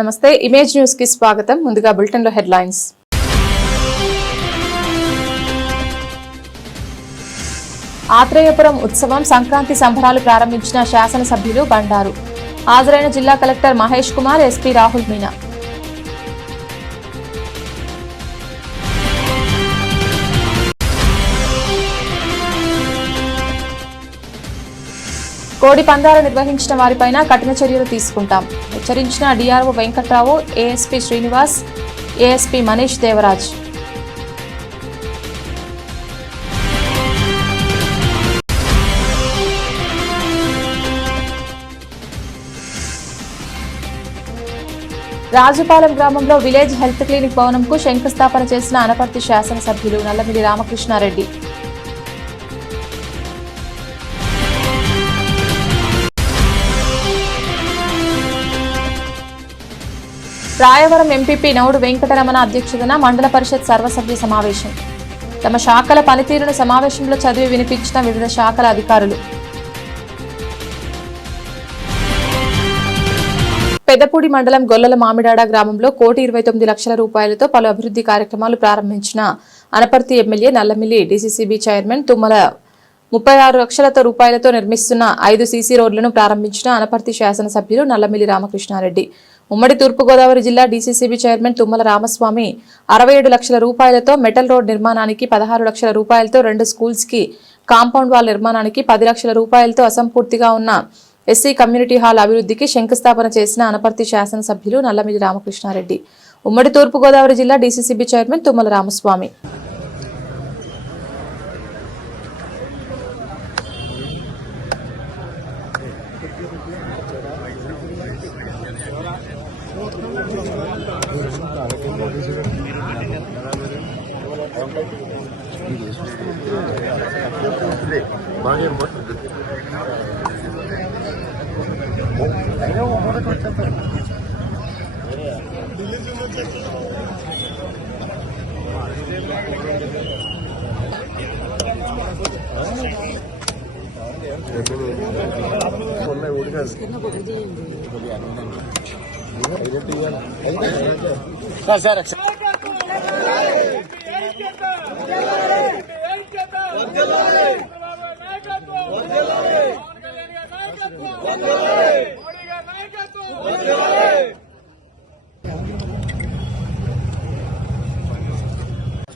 నమస్తే image news కి స్వాగతం. ముందుగా బులెటిన్ లో హెడ్లైన్స్. ఆత్రేయపురం ఉత్సవం సంక్రాంతి సంబరాలు ప్రారంభించిన శాసనసభ్యులు బండారు. హాజరైన జిల్లా కలెక్టర్ మహేష్ కుమార్, ఎస్పీ రాహుల్ మీనా. కోడి పందాలు నిర్వహించిన వారిపైన కఠిన చర్యలు తీసుకుంటాం హెచ్చరించిన DRO Venkatrao, ASP Srinivas, ASP Manish Devaraj. Rajupalem గ్రామంలో విలేజ్ హెల్త్ క్లినిక్ భవనంకు శంకుస్థాపన చేసిన అనపర్తి శాసనసభ్యులు నల్లమిల్లి రామకృష్ణారెడ్డి. రాయవరం ఎంపీపీ నౌడు వెంకటరమణ అధ్యక్షతన మండల పరిషత్ సర్వసభ్య సమావేశం. తమ శాఖల పనితీరును సమావేశంలో చదివి వినిపించిన వివిధ శాఖల అధికారులు. పెద్దపూడి మండలం గొల్లల మామిడాడ గ్రామంలో 1,29,00,000 రూపాయలతో పలు అభివృద్ధి కార్యక్రమాలు ప్రారంభించిన Anaparthi MLA Nallamilli DCCB chairman Tummala 36 లక్షల రూపాయలతో నిర్మిస్తున్న 5 సీసీ రోడ్లను ప్రారంభించిన అనపర్తి శాసనసభ్యులు నల్లమిల్లి రామకృష్ణారెడ్డి. ఉమ్మడి తూర్పుగోదావరి జిల్లా డీసీసీబీ చైర్మన్ తుమ్మల రామస్వామి 67 లక్షల రూపాయలతో మెటల్ రోడ్ నిర్మాణానికి, 16 లక్షల రూపాయలతో 2 స్కూల్స్ కి కాంపౌండ్ వాల్ నిర్మాణానికి, 10 లక్షల రూపాయలతో అసంపూర్తిగా ఉన్న ఎస్సీ కమ్యూనిటీ హాల్ అభివృద్ధికి శంకుస్థాపన చేసిన అనపర్తి శాసనసభ్యులు నల్లమిల్లి రామకృష్ణారెడ్డి. ఉమ్మడి తూర్పుగోదావరి జిల్లా డీసీసీబీ చైర్మన్ తుమ్మల రామస్వామి.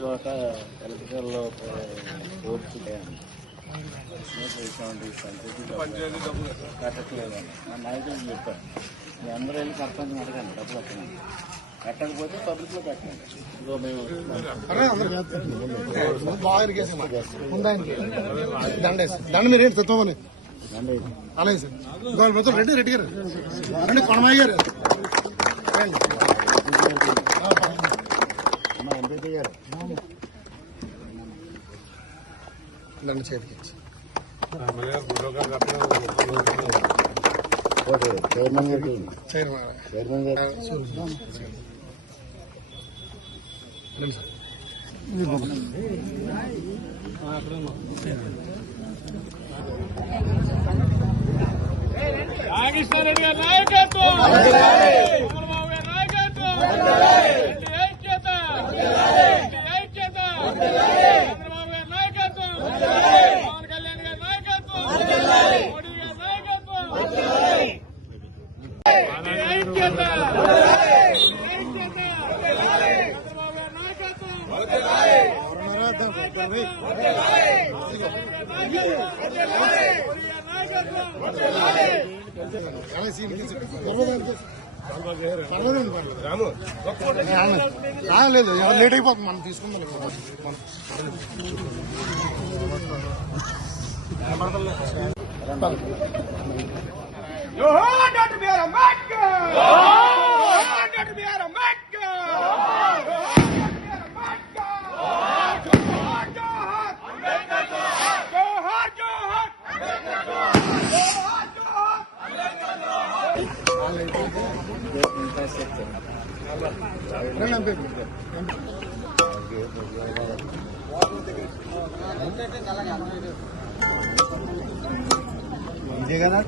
చోట ఎలక్ట్రికల్లో కోర్టు కట్టట్లేదని నా నాయకులు చెప్పాను. మీ అందరూ వెళ్ళి సర్పంచ్ అడగండి, డబ్బులు కట్టండి. కట్టకపోతే పబ్లిక్లో కట్టండి. ఇదో మేము దండ మీరేంటి తత్వమని అలాగే సార్. మొత్తం రెడ్డి రెడ్డి గారు రండి, కొనమయ్య గారు ఎంపీ గారు దండ చేతికి ఇచ్చి చైర్మన్ గారు చైర్మన్ గారు నాగేశ్వరరెడ్డి గారి నాయకత్వం, చంద్రబాబు గారి నాయకత్వం, ఐక్యత, ఐక్యత, చంద్రబాబు గారి నాయకత్వం, పవన్ కళ్యాణ్ గారి నాయకత్వం, మోడీ గారి నాయకత్వం, ఐక్యత, చంద్రబాబు గారి నాయకత్వం, లేదు, ఎవరు లేట్ అయిపోతుంది, మనం తీసుకుందాం. జోహార్ డాక్టర్ బిఆర్ అంబేద్కర్, జోహార్ డాక్టర్ బిఆర్ అంబేద్కర్, జోహార్ జోహార్ అంబేద్కర్, జోహార్ జోహార్ అంబేద్కర్, జోహార్ జోహార్ ఇదే కదా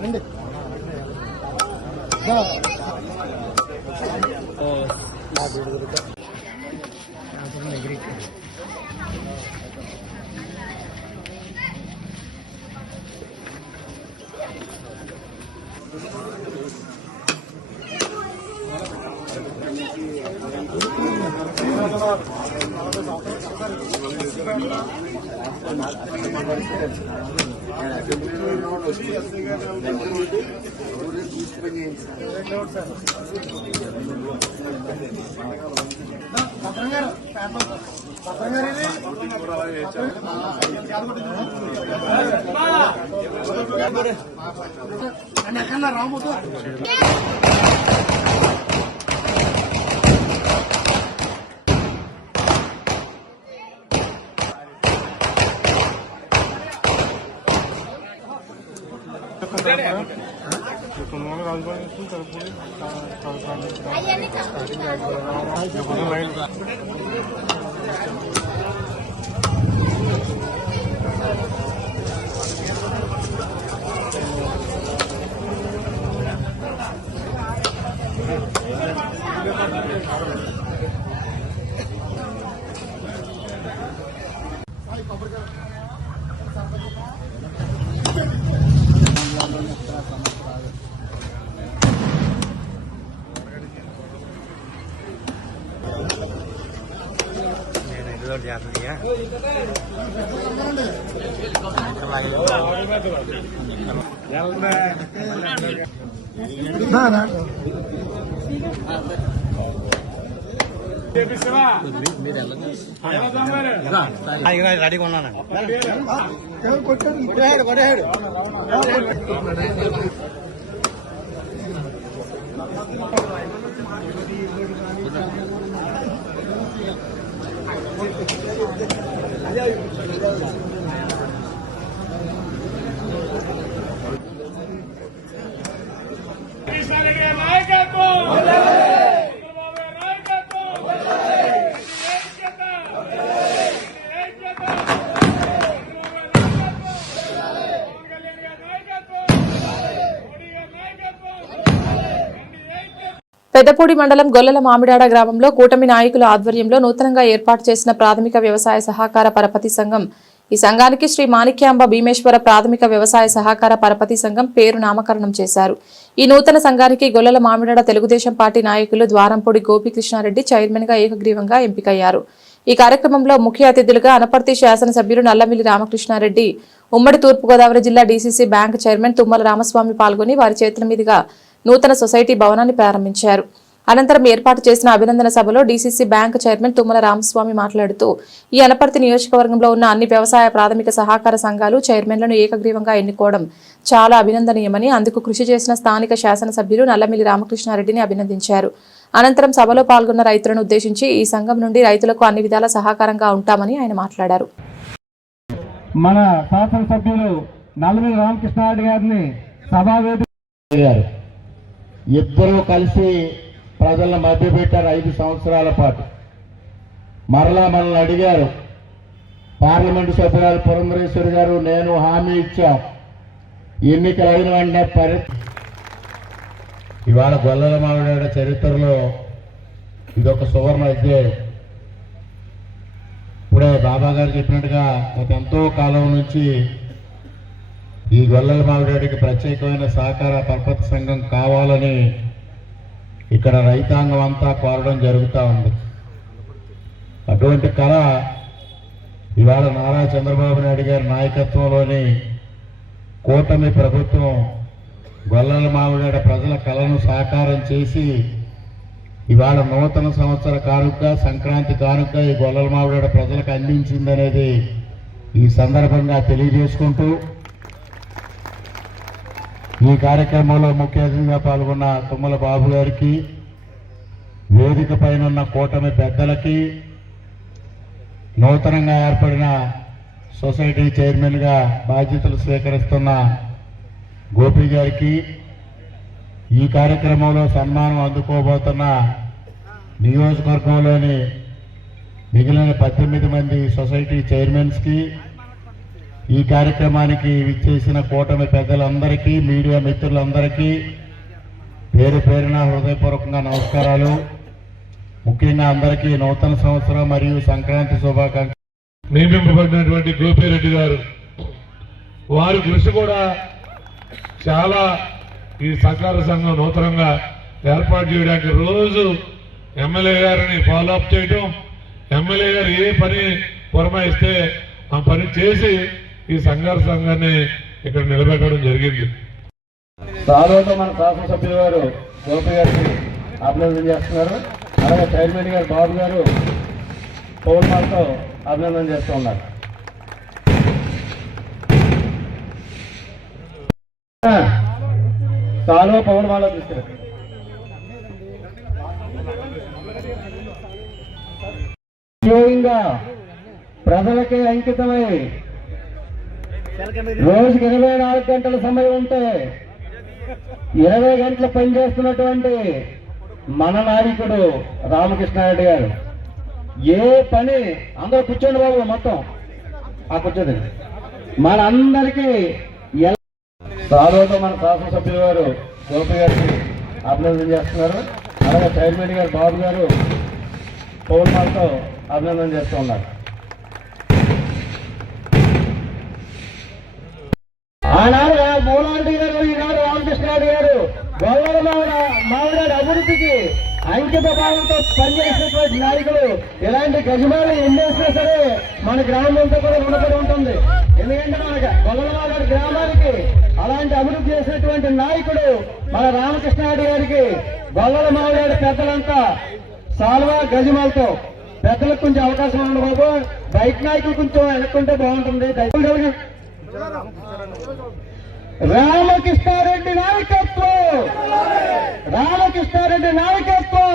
రండి. రాబోతు రెడీగా ఉన్నాను. కొట్టాడు పెద్దపూడి మండలం గొల్లల మామిడాడ గ్రామంలో కూటమి నాయకుల ఆధ్వర్యంలో నూతనంగా ఏర్పాటు చేసిన ప్రాథమిక వ్యవసాయ సహకార పరపతి సంఘం. ఈ సంఘానికి శ్రీ మాణిక్యాంబ భీమేశ్వర ప్రాథమిక వ్యవసాయ సహకార పరపతి సంఘం పేరు నామకరణం చేశారు. ఈ నూతన సంఘానికి గొల్లల మామిడాడ తెలుగుదేశం పార్టీ నాయకులు ద్వారంపూడి గోపీకృష్ణారెడ్డి చైర్మన్ గా ఏకగ్రీవంగా ఎంపికయ్యారు. ఈ కార్యక్రమంలో ముఖ్య అతిథులుగా అనపర్తి శాసనసభ్యులు నల్లమిల్లి రామకృష్ణారెడ్డి, ఉమ్మడి తూర్పుగోదావరి జిల్లా DCC bank chairman Tummala Ramaswamy పాల్గొని వారి చేతుల మీదుగా నూతన సొసైటీ భవనాన్ని ప్రారంభించారు. అనంతరం ఏర్పాటు చేసిన అభినందన సభలో DCC bank chairman Tummala Ramaswamy మాట్లాడుతూ ఈ అనపర్తి నియోజకవర్గంలో ఉన్న అన్ని వ్యవసాయ ప్రాథమిక సహకార సంఘాలు చైర్మన్లను ఏకగ్రీవంగా ఎన్నుకోవడం చాలా అభినందనీయమని, అందుకు కృషి చేసిన స్థానిక శాసనసభ్యులు నల్లమిల్లి రామకృష్ణారెడ్డిని అభినందించారు. అనంతరం సభలో పాల్గొన్న రైతులను ఉద్దేశించి ఈ సంఘం నుండి రైతులకు అన్ని విధాల సహకారంగా ఉంటామని ఆయన మాట్లాడారు. మన శాసనసభ్యులు నల్లమిల్లి రామకృష్ణారెడ్డి గారిని సభావేదిక ఇద్దరూ కలిసి ప్రజలను మభ్యపెట్టారు 5 సంవత్సరాల పాటు. మరలా మనల్ని అడిగారు. పార్లమెంటు సభ్యురాలు పురంధరేశ్వరి గారు, నేను హామీ ఇచ్చాం, ఎన్నికలు అయిన వెంటనే ఇవాళ గొల్లల మామిడాడ చరిత్రలో ఇదొక సువర్ణ అధ్యాయం. ఇప్పుడే బాబా గారు చెప్పినట్టుగా గత ఎంతో కాలం నుంచి ఈ గొల్లల మామిడాడికి ప్రత్యేకమైన సహకార పరపతి సంఘం కావాలని ఇక్కడ రైతాంగం అంతా కోరడం జరుగుతూ ఉంది. అటువంటి కళ ఇవాళ నారా చంద్రబాబు నాయుడు గారి నాయకత్వంలోని కూటమి ప్రభుత్వం గొల్లల మామిడాడ ప్రజల కళను సాకారం చేసి ఇవాళ నూతన సంవత్సర కానుకగా, సంక్రాంతి కానుకగా ఈ గొల్లల మామిడాడ ప్రజలకు అందించిందనేది ఈ సందర్భంగా తెలియజేసుకుంటూ, ఈ కార్యక్రమంలో ముఖ్య అతిథిగా పాల్గొన్న తుమ్మల బాబు గారికి, వేదిక పైన ఉన్న కూటమి పెద్దలకి, నూతనంగా ఏర్పడిన సొసైటీ చైర్మన్గా బాధ్యతలు స్వీకరిస్తున్న గోపి గారికి, ఈ కార్యక్రమంలో సన్మానం అందుకోబోతున్న నియోజకవర్గంలోని మిగిలిన 18 మంది సొసైటీ చైర్మన్స్కి, ఈ కార్యక్రమానికి విచ్చేసిన కూటమి పెద్దలందరికీ, మీడియా మిత్రులందరికీ పేరు పేరున హృదయపూర్వకంగా నమస్కారాలు. ముఖ్యంగా అందరికీ నూతన సంవత్సరం మరియు సంక్రాంతి శుభాకాంక్షలు. నియమింపబడినటువంటి గోపిరెడ్డి గారు, వారి కృషి కూడా చాలా ఈ సహకార సంఘం నూతనంగా ఏర్పాటు చేయడానికి రోజు ఎమ్మెల్యే గారిని ఫాలో అప్ చేయటం, ఎమ్మెల్యే గారు ఏ పని పురమాయిస్తే ఆ పని చేసి ఈ సహకార సంఘాన్ని ఇక్కడ నిలబెట్టడం జరిగింది. తర్వాత మన శాసనసభ్యులు గారు గోపి గారిని అభినందన చేస్తున్నారు. అలాగే చైర్మన్ గారు బాబు గారు పౌర్ణాలతో అభినందన చేస్తూ ఉన్నారు. కాలువ పౌర్ణమాల తీసుకున్నారు. ఉద్యోగంగా ప్రజలకే అంకితమై రోజుకి 24 గంటల సమయం ఉంటే 20 గంటలు పనిచేస్తున్నటువంటి మన నాయకుడు రామకృష్ణారెడ్డి గారు, ఏ పని అందరూ కూర్చోండి బాబు, మొత్తం ఆ కూర్చోండి, మనందరికీ తర్వాత మన శాసనసభ్యులు గారు గోపి గారిని అభినందన చేస్తున్నారు. అలాగే చైర్మన్ గారు బాబు గారు పౌర్ణాలతో అభినందన చేస్తూ ఉన్నారు. ఆనాడు మూలాంటి గారు, ఈనాడు రామకృష్ణారెడ్డి గారు గొల్లల మామిడాడు అభివృద్ధికి అంకిత భావంతో పనిచేసినటువంటి నాయకులు. ఇలాంటి గజమాలు ఎన్నేసినా సరే మన గ్రామం అంతా కూడా రుణపడి ఉంటుంది. ఎందుకంటే మన గొల్లల గ్రామానికి అలాంటి అభివృద్ధి చేసినటువంటి నాయకుడు మన రామకృష్ణారెడ్డి గారికి గొల్లల మామిడాడు పెద్దలంతా సాల్వా గజమాలతో పెద్దలకు కొంచెం అవకాశం ఉంది బాబు. బయట నాయకులు కొంచెం వెనక్కుంటే బాగుంటుంది. రామకృష్ణారెడ్డి నాయకత్వం, రామకృష్ణారెడ్డి నాయకత్వం,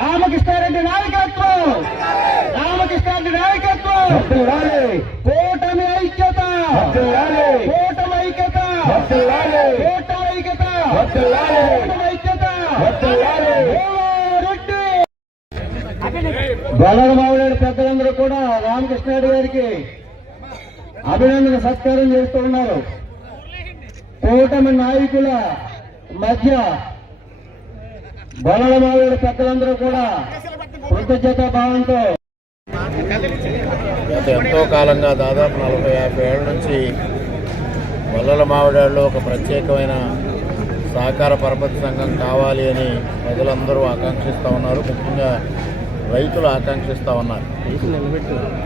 రామకృష్ణారెడ్డి నాయకత్వం, రామకృష్ణారెడ్డి నాయకత్వం. కూటమి ఐక్యత, కూటమి ఐక్యత, కూటమి ఐక్యత, కూటమి ఐక్యత. గొల్లల మామిడాడు పెద్దలందరూ కూడా రామకృష్ణారెడ్డి గారికి అభినందన సత్కారం చేస్తూ ఉన్నారు. కూటమి నాయకుల మధ్య గొల్లల మామిడాడు పెద్దలందరూ కూడా కృతజ్ఞతా భావంతో గత ఎంతో కాలంగా దాదాపు 40-50 ఏళ్ల నుంచి గొల్లల మామిడాడులో ఒక ప్రత్యేకమైన సహకార పరపతి సంఘం కావాలి అని ప్రజలందరూ ఆకాంక్షిస్తూ ఉన్నారు. ముఖ్యంగా రైతులు ఆకాంక్షిస్తూ ఉన్నారు.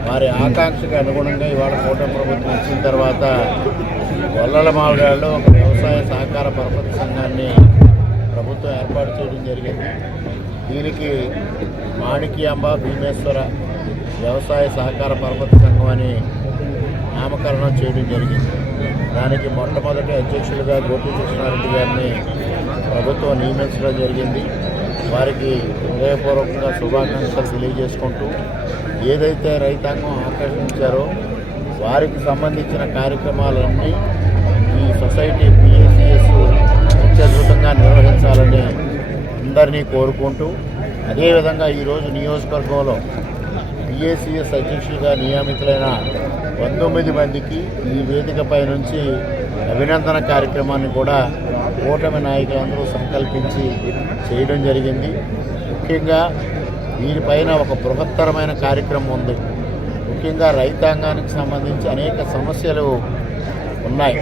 వారి ఆకాంక్షకు అనుగుణంగా ఇవాళ కూటమి ప్రభుత్వం వచ్చిన తర్వాత గొల్లల మామిడాడులో ఒక వ్యవసాయ సహకార పరపతి సంఘాన్ని ప్రభుత్వం ఏర్పాటు చేయడం జరిగింది. దీనికి మాణిక్యాంబ భీమేశ్వర వ్యవసాయ సహకార పరపతి సంఘం అని నామకరణం చేయడం జరిగింది. దానికి మొట్టమొదటి అధ్యక్షులుగా గోపీకృష్ణారెడ్డి గారిని ప్రభుత్వం నియమించడం జరిగింది. వారికి హృదయపూర్వకంగా శుభాకాంక్షలు తెలియజేసుకుంటూ ఏదైతే రైతాంగం ఆకర్షించారో వారికి సంబంధించిన కార్యక్రమాలన్నీ ఈ సొసైటీ పిఎస్సిఎస్ అత్యద్భుతంగా నిర్వహించాలని అందరినీ కోరుకుంటూ, అదేవిధంగా ఈరోజు నియోజకవర్గంలో పిఎస్సిఎస్ అధ్యక్షులుగా నియమితులైన 19 మందికి ఈ వేదికపై నుంచి అభినందన కార్యక్రమాన్ని కూడా కూటమి నాయకులందరూ సంకల్పించి చేయడం జరిగింది. ముఖ్యంగా దీనిపైన ఒక బృహత్తరమైన కార్యక్రమం ఉంది. ముఖ్యంగా రైతాంగానికి సంబంధించి అనేక సమస్యలు ఉన్నాయి.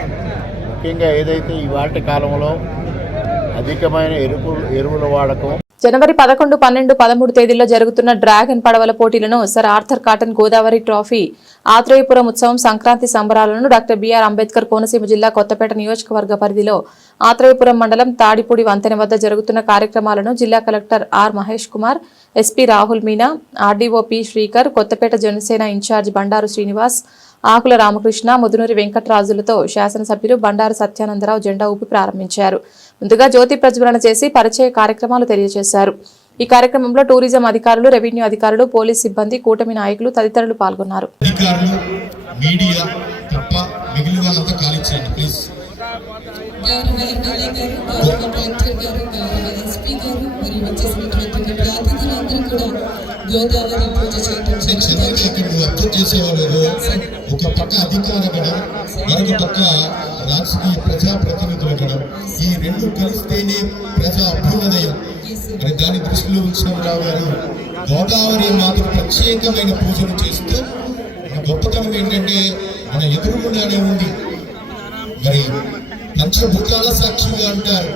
ముఖ్యంగా ఏదైతే ఇవాల్టి కాలంలో అధికమైన ఎరువుల వాడకం. జనవరి 11, 12, 13 తేదీల్లో జరుగుతున్న డ్రాగన్ పడవల పోటీలను sir Arthur cotton Godavari trophy Atreyapuram ఉత్సవం సంక్రాంతి సంబరాలను డాక్టర్ బిఆర్ అంబేద్కర్ కోనసీమ జిల్లా కొత్తపేట నియోజకవర్గ పరిధిలో ఆత్రేయపురం మండలం తాడిపూడి వంతెన వద్ద జరుగుతున్న కార్యక్రమాలను జిల్లా collector R Mahesh Kumar, SP Rahul Meena, RDO P Srikar, Kothapeta Janasena incharge Bandaru Srinivas, Akula Ramakrishna, Mudunuri వెంకటరాజులతో శాసనసభ్యులు బండారు సత్యానందరావు జెండా ఊపి ప్రారంభించారు. ముందుగా జ్యోతి ప్రజ్వలన చేసి పరిచయ కార్యక్రమాలు తెలియజేశారు. ఈ కార్యక్రమంలో టూరిజం అధికారులు, రెవెన్యూ అధికారులు, పోలీస్ సిబ్బంది, కూటమి నాయకులు తదితరులు పాల్గొన్నారు. అధికారులు, మీడియా తప్ప మిగిలిన వాళ్ళంతా ఖాళీ చేయండి ప్లీజ్. గౌరవ ఎమ్మెల్యే గారు, గౌరవ కలెక్టర్ గారు, గౌరవ ఎస్పీ గారు మరియు వచ్చేసినటువంటి అతిథులందరూ కూడా గోదావరి పూజ చేయడం జనరల్గా ఇక్కడ నువ్వు అర్థం చేసేవాళ్ళు ఒక పక్క అధికార గణం, మరొక పక్క రాజకీయ ప్రజాప్రతినిధుల గణం. ఈ రెండు కలిస్తేనే ప్రజా అభ్యున్నదయం. మరి దాన్ని దృష్టిలో ఉంచుకురావు గారు గోదావరి మాతకు ప్రత్యేకమైన పూజలు చేస్తూ మన గొప్పతనం ఏంటంటే మన ఎదురుగుండానే ఉంది. మరి పంచభూతాల సాక్షిగా అంటారు.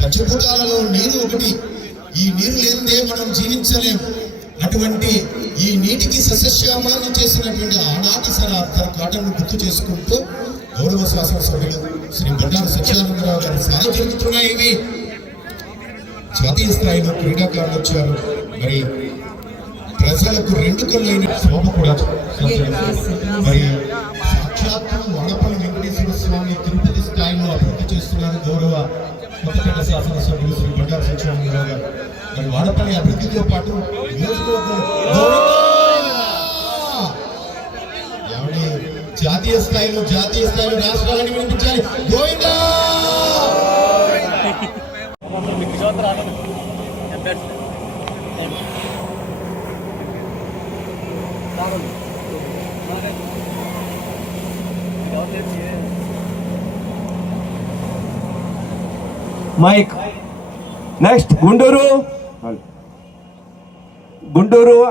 పంచభూతాలలో నీరు ఒకటి. ఈ నీరు లేనిదే మనం జీవించలేం. అటువంటి ఈ నీటికి సస్యశ్యామలను చేసినటువంటి ఆనాటి కాటను గుర్తు చేసుకుంటూ గౌరవ శాసనసభ్యులు శ్రీ బండారు సత్యానందరావు గారి సాధన జరుగుతున్నాయి. ఇవి జాతీయ స్థాయిలో క్రీడాకారులు వచ్చారు. మరి ప్రజలకు రెండు కళ్ళైన శోభ కూడా మరి సాక్షాత్తు వడపల్లి వెంకటేశ్వర స్వామి తిరుపతి స్థాయిలో అభివృద్ధి చేస్తున్నారు గౌరవ కొత్తపేట శాసనసభ్యులు శ్రీ బండారు సత్యానందరావు గారు. మరి వాడపల్లి అభివృద్ధితో పాటు జాతీయ స్థాయిలో రాష్ట్రాలని వినిపించాలి. Govinda mike. Next Guntur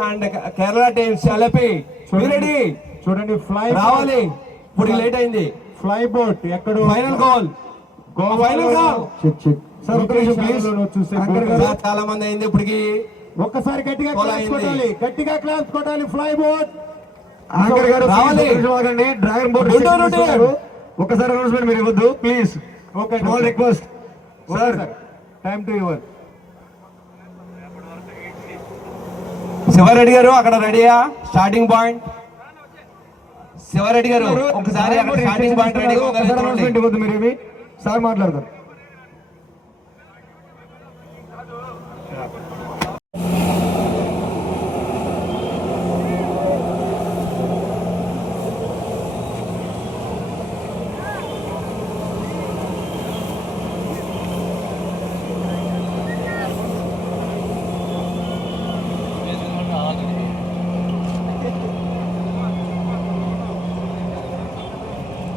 and Kerala teams Alleppey ready. చూడండి ఫ్లై రావాలి. ఇప్పుడు లేట్ అయింది. ఫ్లై బోట్ ఎక్కడ ఫైనల్ గోల్. చాలా మంది అయింది ఇప్పటికి. ఒక్కసారి గట్టిగా క్లాస్ కొట్టాలి. ఫ్లై బోట్ రావాలి. డ్రాగన్ బోట్ ఒక్కసారి అనౌన్స్మెంట్ మీరు ఇవ్వద్దు please. Okay, request sir, time to your. Sivareddy గారు అక్కడ రెడీయా? స్టార్టింగ్ పాయింట్ శివారెడ్డి గారు ఒకసారి స్టార్టింగ్ పాయింట్ రెడీ. అనౌన్స్మెంట్ ఇవ్వద్దు మీరేమి సార్ మాట్లాడతారు.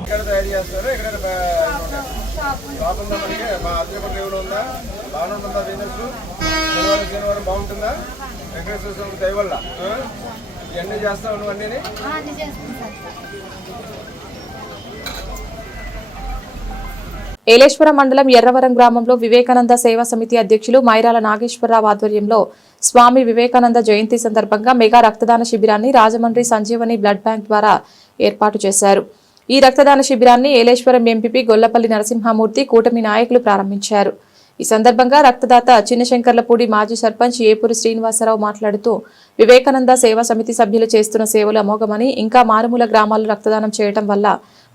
ఎక్కడ తయారు చేస్తారు? ఎక్కడ షాప్ ఉందా? మనకి మా అద్దెపల్లి ఎవరు ఉందా? బాగానే ఉంటుందా బిజినెస్? శనివారం బాగుంటుందా? వెంకటేశ్వర స్వామి దయ వల్ల ఇవన్నీ చేస్తావు నువ్వు? అన్నీ ఏలేశ్వరం మండలం ఎర్రవరం గ్రామంలో వివేకానంద సేవా సమితి అధ్యక్షులు మైరాల నాగేశ్వరరావు ఆధ్వర్యంలో స్వామి వివేకానంద జయంతి సందర్భంగా మెగా రక్తదాన శిబిరాన్ని రాజమండ్రి సంజీవని బ్లడ్ బ్యాంక్ ద్వారా ఏర్పాటు చేశారు. ఈ రక్తదాన శిబిరాన్ని ఏలేశ్వరం ఎంపీపీ గొల్లపల్లి నరసింహమూర్తి, కూటమి నాయకులు ప్రారంభించారు. ఈ సందర్భంగా రక్తదాత చిన్నశంకర్లపూడి మాజీ సర్పంచ్ ఏపూరి శ్రీనివాసరావు మాట్లాడుతూ వివేకానంద సేవా సమితి సభ్యులు చేస్తున్న సేవలు అమోఘమని, ఇంకా మారుమూల గ్రామాల్లో రక్తదానం చేయడం వల్ల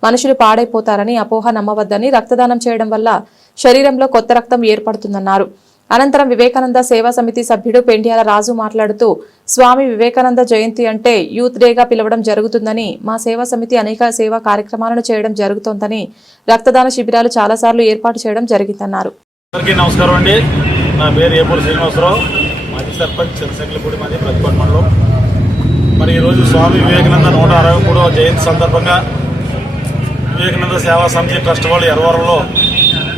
మనుషులు పాడైపోతారని అపోహ నమ్మవద్దని, రక్తదానం చేయడం వల్ల శరీరంలో కొత్త రక్తం ఏర్పడుతుందన్నారు. అనంతరం వివేకానంద సేవా సమితి సభ్యుడు పెండ్యాల రాజు మాట్లాడుతూ స్వామి వివేకానంద జయంతి అంటే యూత్ డేగా పిలవడం జరుగుతుందని, మా సేవా సమితి అనేక సేవా కార్యక్రమాలను చేయడం జరుగుతోందని, రక్తదాన శిబిరాలు చాలాసార్లు ఏర్పాటు చేయడం జరిగిందన్నారు. అందరికీ నమస్కారం అండి. నా పేరు ఏపూరి శ్రీనివాసరావు, మాజీ సర్పంచ్ చిన్నశంకర్లపూడి, మాది ప్రతిపాడు మండలం. మరి ఈరోజు స్వామి వివేకానంద 163వ జయంతి సందర్భంగా వివేకానంద సేవా సమితి ట్రస్ట్ వాళ్ళు ఎర్రవరంలో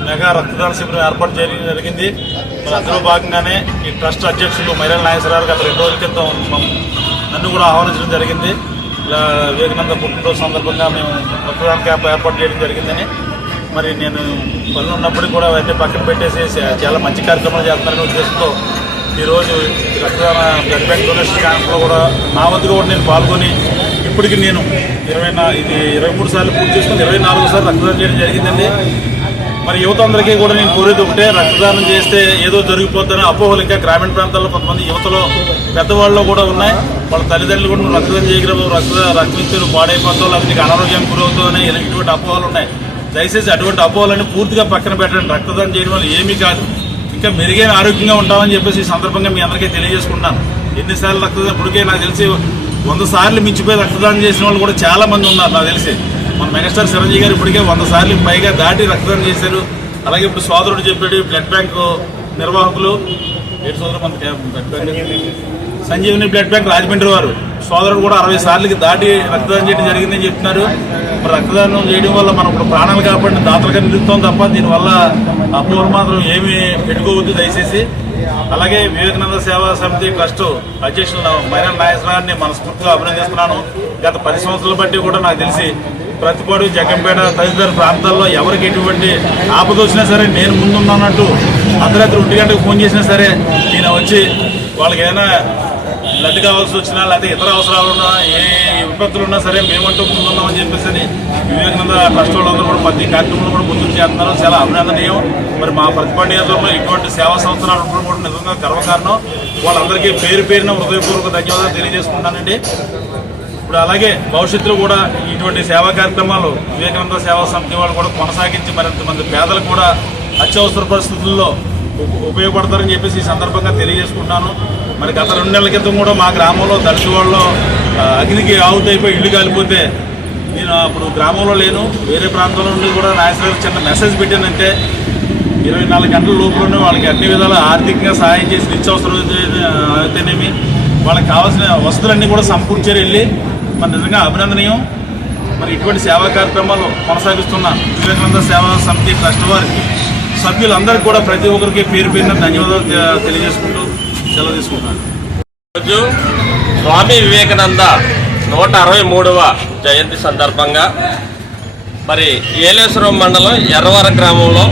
మెగా రక్తదాన శిబిరం ఏర్పాటు చేయడం జరిగింది. మరి అందులో భాగంగానే ఈ ట్రస్ట్ అధ్యక్షులు మైరాల నాగేశ్వరరావు గత 2 రోజుల క్రితం నన్ను కూడా ఆహ్వానించడం జరిగింది. ఇలా వివేకానంద పుట్టినరోజు సందర్భంగా మేము రక్తదాన క్యాంప్ ఏర్పాటు చేయడం జరిగిందని. మరి నేను పనులు ఉన్నప్పటికీ కూడా అయితే పక్కన పెట్టేసి చాలా మంచి కార్యక్రమాలు చేస్తున్నారనే ఉద్దేశంతో ఈరోజు రక్తదాన బ్లడ్ బ్యాంక్ డొనేషన్ క్యాంప్లో కూడా నా వద్దకు కూడా నేను పాల్గొని ఇప్పటికి నేను 23 సార్లు పూర్తి చేసుకుని 24 సార్లు రక్తదానం చేయడం జరిగిందండి. మరి యువత అందరికీ కూడా నేను కోరేది ఒకటే, రక్తదానం చేస్తే ఏదో జరిగిపోతుందని అపోహలు ఇంకా గ్రామీణ ప్రాంతాల్లో కొంతమంది యువతలో పెద్దవాళ్ళు కూడా ఉన్నాయి. వాళ్ళ తల్లిదండ్రులు కూడా నువ్వు రక్తదానం చేయగలవు, రక్తం ఇస్తే నువ్వు పాడైపోతావు, అది నీకు అనారోగ్యానికి గురవుతావు ఇటువంటి అపోహలు ఉన్నాయి. దయచేసి అటువంటి అపోహలని పూర్తిగా పక్కన పెట్టండి. రక్తదానం చేయడం వల్ల ఏమీ కాదు, ఇంకా మెరుగైన ఆరోగ్యంగా ఉంటామని చెప్పేసి ఈ సందర్భంగా మీ అందరికీ తెలియజేసుకుంటున్నాను. ఎన్నిసార్లు రక్తదానం ఇప్పటికే నాకు తెలిసి 100 సార్లు మించిపోయి రక్తదానం చేసిన వాళ్ళు కూడా చాలా మంది ఉన్నారు. నాకు తెలిసి మన మెగాస్టార్ చిరంజీవి గారు ఇప్పటికే 100 సార్లు పైగా దాటి రక్తదానం చేశారు. అలాగే ఇప్పుడు సోదరుడు చెప్పాడు, బ్లడ్ బ్యాంక్ నిర్వాహకులు సంజీవని బ్లడ్ బ్యాంక్ రాజమండ్రి వారు సోదరుడు కూడా 60 సార్లకి దాటి రక్తదానం చేయడం జరిగిందని చెప్తున్నారు. మరి రక్తదానం చేయడం వల్ల మనం ఇప్పుడు ప్రాణాలు కాపాడిన దాతలుగా నిలుస్తాం తప్ప దీనివల్ల అపోహలు మాత్రం ఏమీ పెట్టుకోవద్దు దయచేసి. అలాగే వివేకానంద సేవా సమితి ట్రస్ట్ అధ్యక్షులు మైనల్ నాగేశ్వరరావుని మనస్ఫూర్తిగా అభినందిస్తున్నాను. గత 10 సంవత్సరాల బట్టి కూడా నాకు తెలిసి ప్రతిపాడు, జగ్గంపేట తదితర ప్రాంతాల్లో ఎవరికి ఎటువంటి ఆపద వచ్చినా సరే నేను ముందున్నానంటూ అర్ధరాత్రి 1 గంటకు ఫోన్ చేసినా సరే ఈయన వచ్చి వాళ్ళకి ఏదైనా బ్లడ్ కావాల్సి వచ్చినా లేకపోతే ఇతర అవసరాలు ఉన్నా ఏ విపత్తులు ఉన్నా సరే మేమంటూ ముందున్నామని చెప్పేసి వివేకానంద ట్రస్ట్ వాళ్ళందరూ కూడా ప్రతి కార్యక్రమంలో కూడా ముందుకు చేస్తున్నారు. చాలా అభినందనీయం. మరి మా ప్రతిపాడు నియోజకవర్గంలో ఇటువంటి సేవా సంస్థలు కూడా నిజంగా గర్వకారణం. వాళ్ళందరికీ పేరు పేరున హృదయపూర్వక ధన్యవాదాలు తెలియజేసుకుంటానండి. ఇప్పుడు అలాగే భవిష్యత్తులో కూడా ఇటువంటి సేవా కార్యక్రమాలు వివేకానంద సేవా సమితి వాళ్ళు కూడా కొనసాగించి మరింత మంది పేదలకు కూడా అత్యవసర పరిస్థితుల్లో ఉపయోగపడతారని చెప్పేసి ఈ సందర్భంగా తెలియజేసుకుంటున్నాను. మరి గత 2 నెలల క్రితం కూడా మా గ్రామంలో దళిత వాళ్ళు అగ్నికి ఆహుతైపోయి ఇల్లు కాలిపోతే నేను అప్పుడు గ్రామంలో లేను, వేరే ప్రాంతంలో నుండి కూడా నాగేశ్వరరావు చిన్న మెసేజ్ పెట్టానంటే 24 గంటల లోపలనే వాళ్ళకి అన్ని విధాలా ఆర్థికంగా సహాయం చేసి నిత్యావసరం అయితేనేమి వాళ్ళకి కావాల్సిన వసతులన్నీ కూడా సమకూర్చారు వెళ్ళి. మరి నిజంగా అభినందనీయం. మరి ఇటువంటి సేవా కార్యక్రమాలు కొనసాగిస్తున్న వివేకానంద సేవా సమితి ట్రస్ట్ వారికి సభ్యులందరికీ కూడా ప్రతి ఒక్కరికి పేరు పేరున ధన్యవాదాలు తెలియజేసుకుంటూ సెలవు తీసుకుంటున్నాను. ఈరోజు స్వామి వివేకానంద 163వ జయంతి సందర్భంగా మరి ఏలేశ్వరం మండలం ఎర్రవరం గ్రామంలో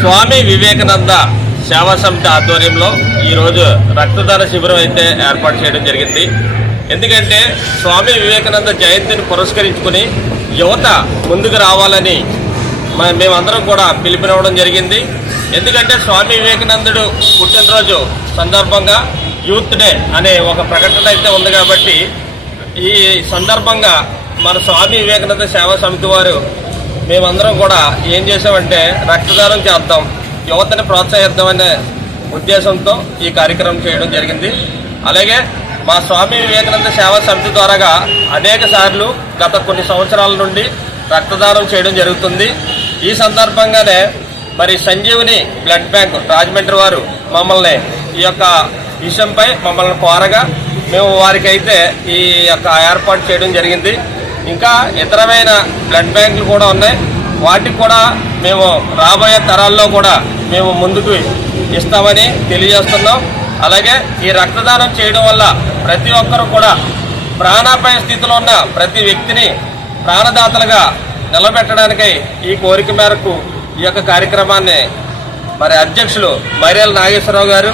స్వామి వివేకానంద సేవా సమితి ఆధ్వర్యంలో ఈరోజు రక్తదాన శిబిరం అయితే ఏర్పాటు చేయడం జరిగింది. ఎందుకంటే స్వామి వివేకానంద జయంతిని పురస్కరించుకుని యువత ముందుకు రావాలని మేమందరం కూడా పిలుపునివ్వడం జరిగింది. ఎందుకంటే స్వామి వివేకానందుడు పుట్టినరోజు సందర్భంగా యూత్ డే అనే ఒక ప్రకటన అయితే ఉంది కాబట్టి ఈ సందర్భంగా మన స్వామి వివేకానంద సేవా సమితి వారు మేమందరం కూడా ఏం చేసామంటే రక్తదానం చేద్దాం, యువతని ప్రోత్సహిద్దామనే ఉద్దేశంతో ఈ కార్యక్రమం చేయడం జరిగింది. అలాగే మా స్వామి వివేకానంద సేవా సమితి ద్వారాగా అనేక సార్లు గత కొన్ని సంవత్సరాల నుండి రక్తదానం చేయడం జరుగుతుంది. ఈ సందర్భంగానే మరి సంజీవని బ్లడ్ బ్యాంక్ రాజమండ్రి వారు మమ్మల్ని ఈ యొక్క విషయంపై మమ్మల్ని కోరగా మేము వారికైతే ఈ యొక్క ఏర్పాటు చేయడం జరిగింది. ఇంకా ఇతరమైన బ్లడ్ బ్యాంకులు కూడా ఉన్నాయి, వాటికి కూడా మేము రాబోయే తరాల్లో కూడా మేము ముందుకు ఇస్తామని తెలియజేస్తున్నాం. అలాగే ఈ రక్తదానం చేయడం వల్ల ప్రతి ఒక్కరూ కూడా ప్రాణాపాయ స్థితిలో ఉన్న ప్రతి వ్యక్తిని ప్రాణదాతలుగా నిలబెట్టడానికై ఈ కోరిక మేరకు ఈ యొక్క కార్యక్రమాన్ని మరి అధ్యక్షులు మైరేల్ నాగేశ్వరరావు గారు,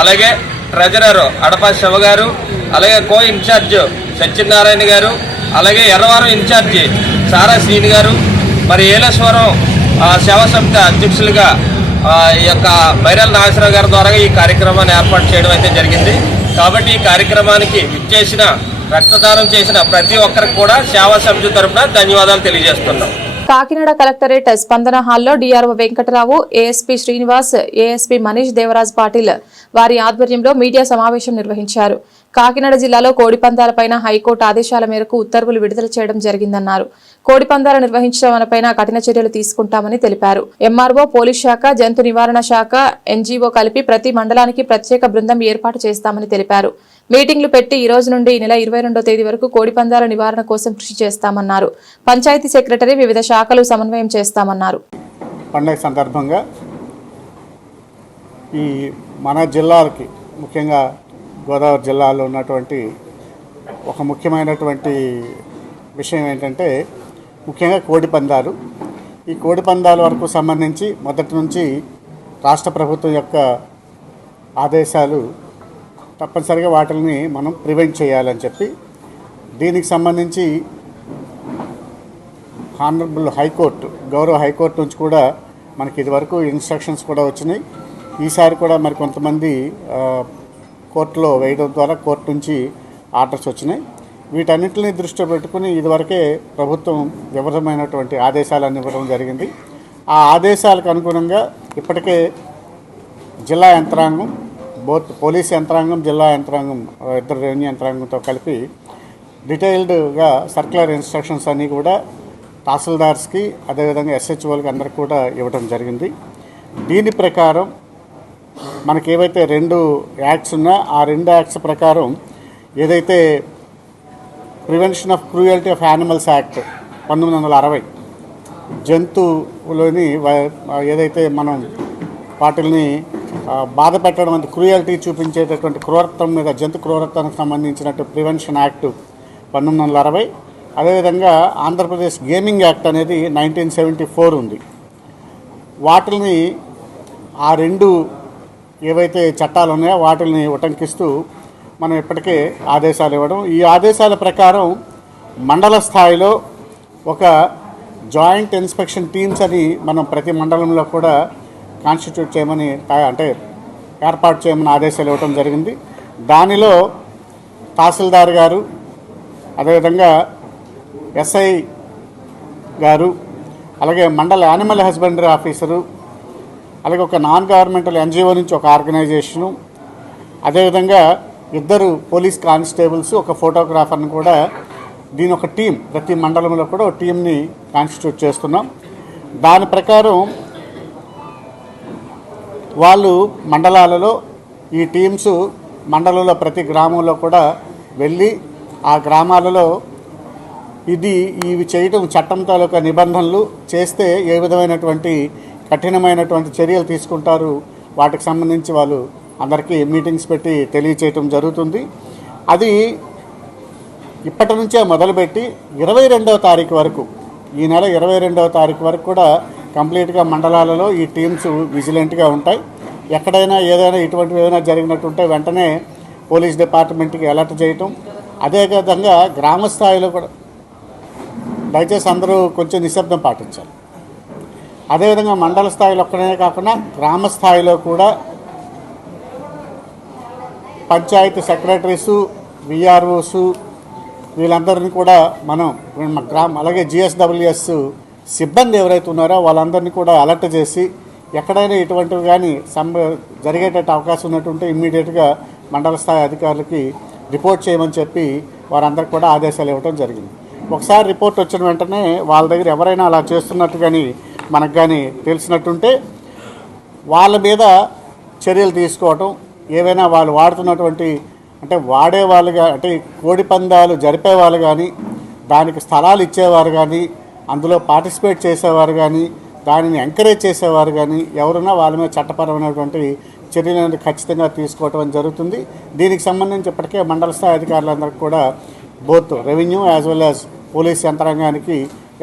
అలాగే ట్రెజరర్ అడపా శివ గారు, అలాగే కో ఇన్ఛార్జ్ సత్యనారాయణ గారు, అలాగే ఎర్రవరం ఇన్ఛార్జి సారా శ్రీని గారు, మరి ఏలేశ్వరం సేవా సమితి అధ్యక్షులుగా ఈ యొక్క మైరేల్ నాగేశ్వరరావు గారి ద్వారా ఈ కార్యక్రమాన్ని ఏర్పాటు చేయడం అయితే జరిగింది. కాబట్టి ఈ కార్యక్రమానికి ఇచ్చేసిన రక్తదానం చేసిన ప్రతి ఒక్కరికి కూడా సేవా సమితి తరఫున ధన్యవాదాలు తెలియజేస్తున్నాం. కాకినాడ కలెక్టరేట్ స్పందన హాల్లో DRO Venkatarao, ASP Srinivas, ASP Manish Devaraj Patil వారి ఆధ్వర్యంలో మీడియా సమావేశం నిర్వహించారు. కాకినాడ జిల్లాలో కోడిపందాలపైన హైకోర్టు ఆదేశాల మేరకు ఉత్తర్వులు విడుదల చేయడం జరిగిందన్నారు. కోడిపందాలు నిర్వహించడంపైన కఠిన చర్యలు తీసుకుంటామని తెలిపారు. ఎంఆర్ఓ, పోలీస్ శాఖ, జంతు నివారణ శాఖ, ఎన్జీఓ కలిపి ప్రతి మండలానికి ప్రత్యేక బృందం ఏర్పాటు చేస్తామని తెలిపారు. మీటింగ్లు పెట్టి ఈ రోజు నుండి ఈ నెల 22వ తేదీ వరకు కోడిపందాల నివారణ కోసం కృషి చేస్తామన్నారు. పంచాయతీ సెక్రటరీ వివిధ శాఖలు సమన్వయం చేస్తామన్నారు. పండుగ సందర్భంగా ఈ మన జిల్లాలకి ముఖ్యంగా గోదావరి జిల్లాలో ఉన్నటువంటి ఒక ముఖ్యమైనటువంటి విషయం ఏంటంటే ముఖ్యంగా కోడిపందాలు. ఈ కోడిపందాల వరకు సంబంధించి మొదటి నుంచి రాష్ట్ర ప్రభుత్వం యొక్క ఆదేశాలు తప్పనిసరిగా వాటిని మనం ప్రివెంట్ చేయాలని చెప్పి దీనికి సంబంధించి హానరబుల్ హైకోర్టు, గౌరవ హైకోర్టు నుంచి కూడా మనకి ఇదివరకు ఇన్స్ట్రక్షన్స్ కూడా వచ్చినాయి. ఈసారి కూడా మరి కొంతమంది కోర్టులో వేయడం ద్వారా కోర్టు నుంచి ఆర్డర్స్ వచ్చినాయి. వీటన్నిటిని దృష్టిలో పెట్టుకుని ఇదివరకే ప్రభుత్వం వివరమైనటువంటి ఆదేశాలను ఇవ్వడం జరిగింది. ఆ ఆదేశాలకు అనుగుణంగా ఇప్పటికే జిల్లా యంత్రాంగం, బోత్ పోలీస్ యంత్రాంగం, జిల్లా యంత్రాంగం, ఇద్దరు రెవెన్యూ యంత్రాంగంతో కలిపి డీటెయిల్డ్గా సర్క్యులర్ ఇన్స్ట్రక్షన్స్ అన్నీ కూడా తహసీల్దార్స్కి అదేవిధంగా ఎస్హెచ్ఓలకి అందరికి కూడా ఇవ్వడం జరిగింది. దీని ప్రకారం మనకి ఏవైతే 2 యాక్ట్స్ ఉన్నా ఆ 2 యాక్ట్స్ ప్రకారం ఏదైతే prevention of cruelty of animals act 1960 జంతువులని ఏదైతే మనం వాటిని బాధ పెట్టడం అంటే క్రూయల్టీ చూపించేటటువంటి క్రూరత్వం మీద జంతు క్రూరత్వానికి సంబంధించినట్టు ప్రివెన్షన్ యాక్ట్ 1960, అదేవిధంగా ఆంధ్రప్రదేశ్ గేమింగ్ యాక్ట్ అనేది 1974 ఉంది. వాటిని ఆ 2 ఏవైతే చట్టాలు ఉన్నాయో వాటిని ఉటంకిస్తూ మనం ఇప్పటికే ఆదేశాలు ఇవ్వడం. ఈ ఆదేశాల ప్రకారం మండల స్థాయిలో ఒక జాయింట్ ఇన్స్పెక్షన్ టీమ్స్ అని మనం ప్రతి మండలంలో కూడా కాన్స్టిట్యూట్ చేయమని అంటే ఏర్పాటు చేయమని ఆదేశాలు ఇవ్వడం జరిగింది. దానిలో తహసీల్దార్ గారు, అదేవిధంగా ఎస్ఐ గారు, అలాగే మండల యానిమల్ హస్బెండరీ ఆఫీసరు, అలాగే ఒక నాన్ గవర్నమెంటల్ ఎన్జిఓ నుంచి ఒక ఆర్గనైజేషను, అదేవిధంగా 2 పోలీస్ కానిస్టేబుల్స్, ఒక ఫోటోగ్రాఫర్ని కూడా దీని ఒక టీం ప్రతి మండలంలో కూడా ఒక టీంని కాన్స్టిట్యూట్ చేస్తున్నాం. దాని ప్రకారం వాళ్ళు మండలాలలో ఈ టీమ్స్ మండలంలో ప్రతి గ్రామంలో కూడా వెళ్ళి ఆ గ్రామాలలో ఇవి చేయటం చట్టం తాలూకా నిబంధనలు చేస్తే ఏ విధమైనటువంటి కఠినమైనటువంటి చర్యలు తీసుకుంటారు వాటికి సంబంధించి వాళ్ళు అందరికీ మీటింగ్స్ పెట్టి తెలియచేయటం జరుగుతుంది. అది ఇప్పటి నుంచే మొదలుపెట్టి 22వ తారీఖు వరకు, ఈ నెల 22వ తారీఖు వరకు కూడా కంప్లీట్గా మండలాలలో ఈ టీమ్స్ విజిలెంట్గా ఉంటాయి. ఎక్కడైనా ఏదైనా ఇటువంటివి ఏదైనా జరిగినట్టుంటే వెంటనే పోలీస్ డిపార్ట్మెంట్కి అలర్ట్ చేయటం. అదేవిధంగా గ్రామ స్థాయిలో కూడా దయచేసి అందరూ కొంచెం నిశ్శబ్దం పాటించాలి. అదేవిధంగా మండల స్థాయిలో ఒక్కనే కాకుండా గ్రామ స్థాయిలో కూడా పంచాయతీ సెక్రటరీసు, విఆర్ఓసు వీళ్ళందరినీ కూడా మనం అలాగే జిఎస్డబ్ల్యూఎస్ సిబ్బంది ఎవరైతే ఉన్నారో వాళ్ళందరినీ కూడా అలర్ట్ చేసి ఎక్కడైనా ఇటువంటివి కానీ జరిగేటట్టు అవకాశం ఉన్నట్టుంటే ఇమ్మీడియట్గా మండల స్థాయి అధికారులకి రిపోర్ట్ చేయమని చెప్పి వారందరికీ కూడా ఆదేశాలు ఇవ్వడం జరిగింది. ఒకసారి రిపోర్ట్ వచ్చిన వెంటనే వాళ్ళ దగ్గర ఎవరైనా అలా చేస్తున్నట్టు కానీ మనకు కానీ తెలిసినట్టుంటే వాళ్ళ మీద చర్యలు తీసుకోవటం, ఏవైనా వాళ్ళు వాడుతున్నటువంటి అంటే వాడేవాళ్ళుగా అంటే కోడి పందాలు జరిపేవాళ్ళు కానీ, దానికి స్థలాలు ఇచ్చేవారు కానీ, అందులో పార్టిసిపేట్ చేసేవారు కానీ, దానిని ఎంకరేజ్ చేసేవారు కానీ ఎవరున్నా వాళ్ళ మీద చట్టపరమైనటువంటి చర్యలను ఖచ్చితంగా తీసుకోవటం జరుగుతుంది. దీనికి సంబంధించి ఇప్పటికే మండల స్థాయి అధికారులందరికీ కూడా both revenue as well as police యంత్రాంగానికి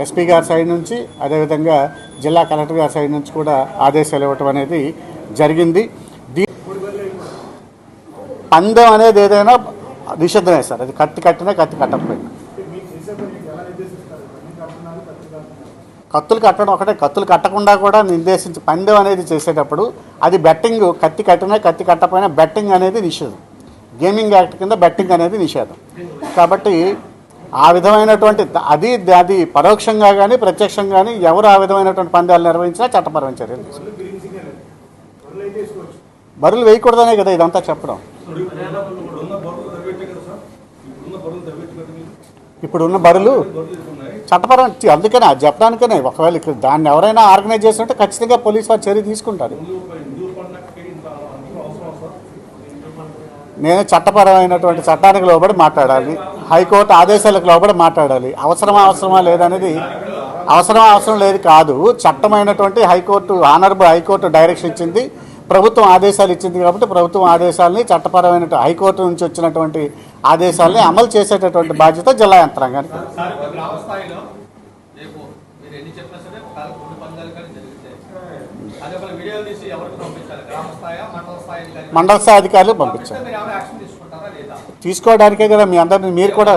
ఎస్పీ గారి సైడ్ నుంచి, అదేవిధంగా జిల్లా కలెక్టర్ గారి సైడ్ నుంచి కూడా ఆదేశాలు ఇవ్వటం అనేది జరిగింది. పందెం అనేది ఏదైనా నిషిద్ధమే సార్, అది కట్టినా కత్తి కట్టకపోయినా. కత్తులు కట్టడం ఒకటే, కత్తులు కట్టకుండా కూడా నిర్దేశించి పందెం అనేది చేసేటప్పుడు అది బెట్టింగ్, కత్తి కట్టినా కత్తి కట్టకపోయినా బెట్టింగ్ అనేది నిషేధం. గేమింగ్ యాక్ట్ కింద బెట్టింగ్ అనేది నిషేధం. కాబట్టి ఆ విధమైనటువంటి అది పరోక్షంగా కానీ ప్రత్యక్షంగా కానీ ఎవరు ఆ విధమైనటువంటి పందాలు నిర్వహించినా చట్టపరమైన చర్యలు తీసుకుంటారు. బరులు వేయకూడదనే కదా ఇదంతా చెప్పడం. ఇప్పుడున్న బరులు చట్టపరం, అందుకనే అది చెప్పడానికనే. ఒకవేళ ఇక్కడ దాన్ని ఎవరైనా ఆర్గనైజ్ చేసినట్టు ఖచ్చితంగా పోలీసు వారు చర్య తీసుకుంటారు. నేను చట్టపరమైనటువంటి చట్టానికి లోబడి మాట్లాడాలి, హైకోర్టు ఆదేశాలకు లోబడి మాట్లాడాలి. అవసరమా లేదనేది అవసరం లేదు కాదు. చట్టమైనటువంటి హైకోర్టు, ఆనరబుల్ హైకోర్టు డైరెక్షన్ ఇచ్చింది, ప్రభుత్వం ఆదేశాలు ఇచ్చింది కాబట్టి ప్రభుత్వం ఆదేశాలని చట్టపరమైన హైకోర్టు నుంచి వచ్చినటువంటి ఆదేశాలని అమలు చేసేటటువంటి బాధ్యత జిల్లా యంత్రాంగానికి. మండల స్థాయి అధికారులు పంపించారు. తీసుకోవడానికే కదా మీ అందరినీ, మీరు కూడా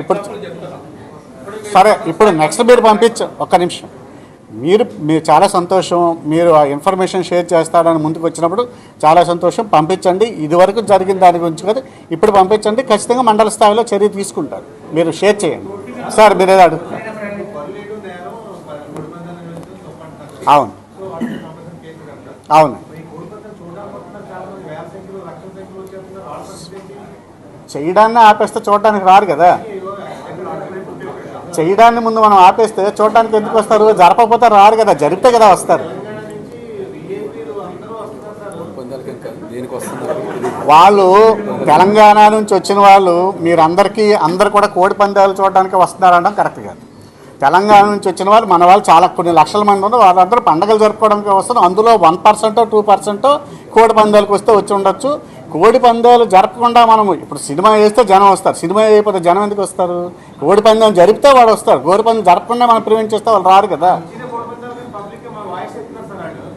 ఇప్పుడు సరే, ఇప్పుడు నెక్స్ట్ మీరు ఒక్క నిమిషం. మీరు చాలా సంతోషం, మీరు ఆ ఇన్ఫర్మేషన్ షేర్ చేస్తారని ముందుకు వచ్చినప్పుడు చాలా సంతోషం. పంపించండి, ఇదివరకు జరిగిన దాని గురించి కదా ఇప్పుడు పంపించండి. ఖచ్చితంగా మండల స్థాయిలో చర్య తీసుకుంటారు. మీరు షేర్ చేయండి సార్. మీరు ఏదో అడుగుతారు. అవును అవును, చేయడాన్ని ఆపేస్తే చూడడానికి రారు కదా. చేయడాన్ని ముందు మనం ఆపేస్తే చూడడానికి ఎందుకు వస్తారు? జరపకపోతే రారు కదా, జరిపితే కదా వస్తారు. వాళ్ళు తెలంగాణ నుంచి వచ్చిన వాళ్ళు అందరు కూడా కోడి పందాలు చూడడానికి వస్తున్నారనడం కరెక్ట్ కాదు. తెలంగాణ నుంచి వచ్చిన వాళ్ళు మన వాళ్ళు చాలా కొన్ని లక్షల మంది ఉన్నారు. వాళ్ళందరూ పండుగలు జరుపుకోవడానికి వస్తారు. అందులో 1% 2% కోడి పందాలకు వస్తే వచ్చి ఉండొచ్చు. కోడి పందాలు జరపకుండా మనము ఇప్పుడు సినిమా వేస్తే జనం వస్తారు, సినిమా అయిపోతే జనం ఎందుకు వస్తారు? కోడి పందాలు జరిపితే వాడు వస్తారు. కోడి పందాలు జరపకుండా మనం ప్రివెంట్ చేస్తే వాళ్ళు రారు కదా